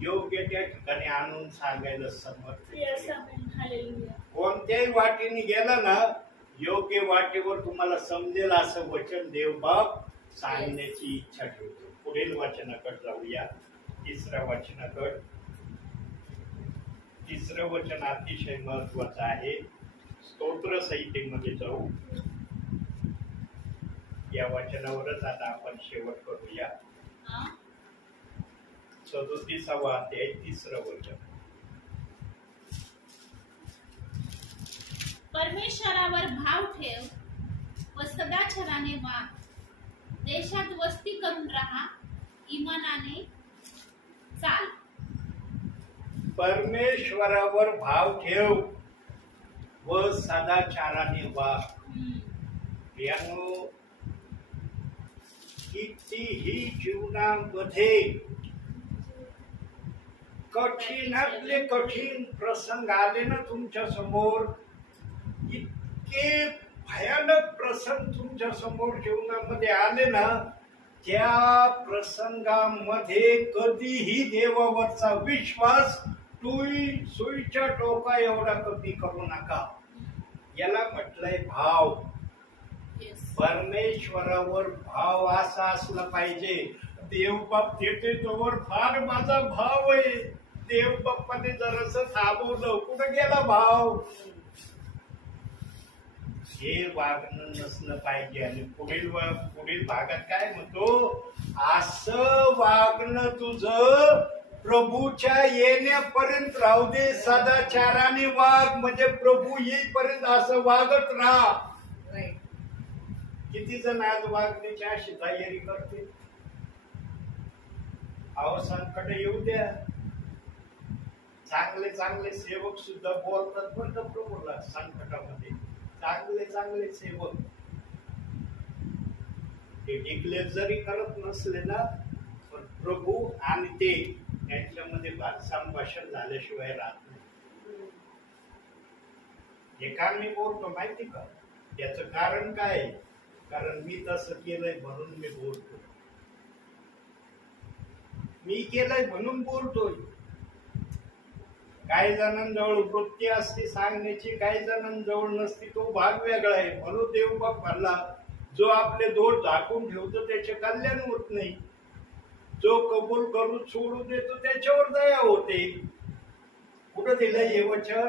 योग्य त्या ठिकाणी आणून सांगायला समर्थ. कोणत्याही वाटेने गेला ना, योग्य वाटेवर तुम्हाला समजेल असं वचन देवबाप सांगण्याची इच्छा ठेवतो. पुढील वचनाकडे जाऊया, तिसऱ्या वचनाकडे. तिसरं वचन अतिशय महत्वाचं आहे. स्तोत्र संहितेमध्ये जाऊ. या वचनावरच आता आपण शेवट करूया. 37वा अध्याय, तिसरं वचन. परमेश्वरावर भाव ठेव व सदाचाराने वाग. देशात वस्ती करून राहा, इमानाने चाल. परमेश्वरावर भाव ठेव व सदाचाराने वाग. यानो कितीही जीवनामध्ये कठीणातले कठीण प्रसंग आले ना तुमच्या समोर, इतके भयानक प्रसंग तुमच्या समोर जीवनामध्ये आले ना, त्या प्रसंगामध्ये कधीही देवावरचा विश्वास सुईच्या टोका एवढा कमी करू नका. याला म्हटलंय भाव. परमेश्वरावर भाव असा असला पाहिजे. देवबाप देते तोवर फार माझा भाव आहे. देवबाप्पाने जरासं थांबवलं, कुठं गेला भाव? हे वागणं नसलं पाहिजे. आणि पुढील भागात काय म्हणतो, असं वागणं तुझं प्रभूच्या येण्यापर्यंत राहू दे. सदाचाराने वाग, म्हणजे प्रभू येईपर्यंत असं वागत राहा. किती जण आज वागण्याची अशी तयारी करते. अवसानकडे येऊ द्या. चांगले चांगले सेवक सुद्धा बोलतात पण प्रभूला संकटामध्ये. चांगले चांगले सेवक ते डिक्लेअर जरी करत नसले ना, पण प्रभू आणि ते यांच्यामध्ये संभाषण झाल्याशिवाय राहत नाही. हे काम मी बोलतो माहिती का? याचं कारण काय? कारण मी तसं केलंय म्हणून मी बोलतो. मी केलंय म्हणून बोलतोय. काही जणांजवळ वृत्ती असते सांगण्याची, काही जणांजवळ नसती. तो भाग वेगळा आहे. म्हणून देवबाप म्हणला, जो आपले दोष झाकून ठेवतो त्याचे कल्याण होत नाही. जो कबूल करून सोडून देतो त्याच्यावर दया होते. कुठं दिलंय हे वचन?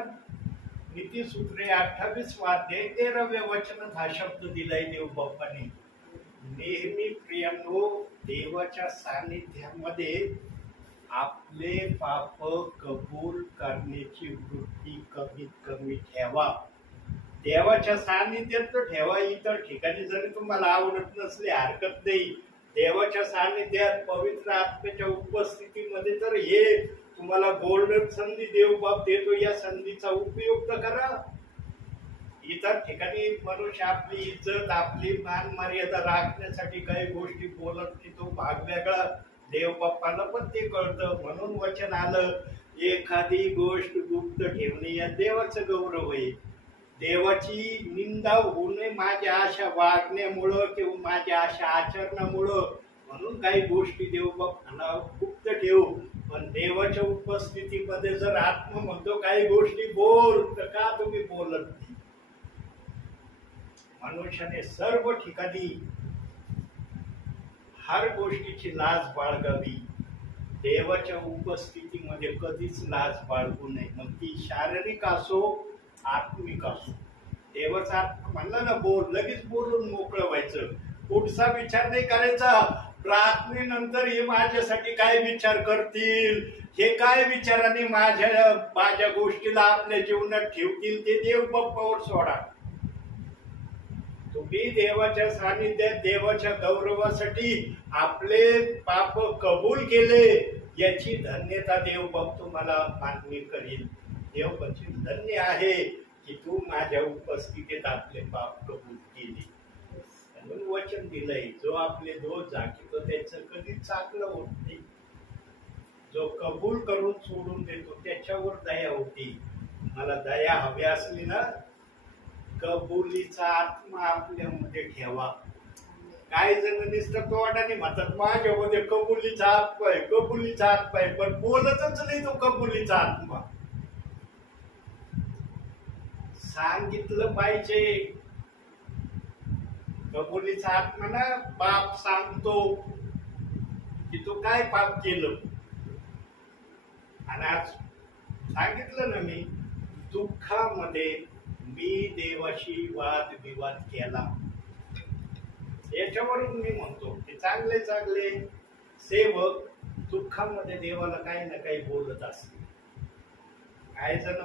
नीतिसूत्रे 28 अध्याय 13व्या वचनात हा शब्द दिलाय देवबाप्पाने. नेहमी प्रियांनो, देवाच्या सानिध्यामध्ये आपले पाप कबूल करण्याची वृत्ती कमीत कमी ठेवा. देवाच्या सानिध्यात तर ठेवा. इतर ठिकाणी जरी तुम्हाला आवडत नसले हरकत नाही. देवाच्या सानिध्यात पवित्र आत्म्याच्या उपस्थितीमध्ये तर हे तुम्हाला गोल्डन संधी देवबाप देतो. या संधीचा उपयोग तर करा. इतर ठिकाणी मनुष्य आपली इज्जत, आपली मान मर्यादा राखण्यासाठी काही गोष्टी बोलत नाही. तो भाग वेगळा. देवबाप्पाला पण ते कळतं. म्हणून वचन आलं, एखादी गोष्ट गुप्त ठेवणे या देवाचं गौरव आहे. देवाची निंदा होऊ नये माझ्या अशा वागण्यामुळं किंवा माझ्या अशा आचरणामुळं. म्हणून काही गोष्टी देवबाप्पाला गुप्त ठेवू. पण देवाच्या उपस्थितीमध्ये जर आत्मा म्हणतो काही गोष्टी बोल, तर का तुम्ही बोलत नाही? मनुष्याने सर्व ठिकाणी हर गोष्टीची लाज बाळगावी. देवाच्या उपस्थितीमध्ये कधीच लाज बाळगू नये. मग ती शारीरिक असो, आत्मिक असो. देवाचा आत्मा म्हणला ना बोल, लगेच बोलून मोकळं व्हायचं. पुढचा विचार नाही करायचा. प्रार्थनेनंतर हे माझ्यासाठी काय विचार करतील, हे काय विचाराने माझ्या गोष्टीला आपल्या जीवनात ठेवतील, ते देव बाप्पावर सोडा. तुम्ही देवाच्या सानिध्यात देवाच्या गौरवासाठी आपले पाप कबूल केले, याची धन्यता देव बाप तुम्हाला मान्य करील. देव बच्चे धन्य आहे की तू माझ्या उपस्थितीत आपले पाप कबूल केले. म्हणून वचन दिलंय, जो आपले दोष झाकीतो त्याचं कधी चाकलं होत नाही. जो कबूल करून सोडून देतो त्याच्यावर दया होती. मला दया हवी असली ना, कबुलीचा आत्मा आपल्यामध्ये ठेवा. काही जण नुसतं तोंडाने म्हणतात माझ्यामध्ये कबुलीचा आत्मा आहे, कबुलीचा आत्मा आहे, पण बोलतच नाही तो कबुलीचा आत्मा. सांगितलं पाहिजे. कबुलीचा आत्मा ना बाप सांगतो की तू काय पाप केलं, आणि आज सांगितलं ना मी दुःखामध्ये मी देवाशी वाद विवाद केला. याच्यावरून मी म्हणतो की चांगले चांगले सेवक दुःखामध्ये देवाला काही ना काही बोलत असते. काही जण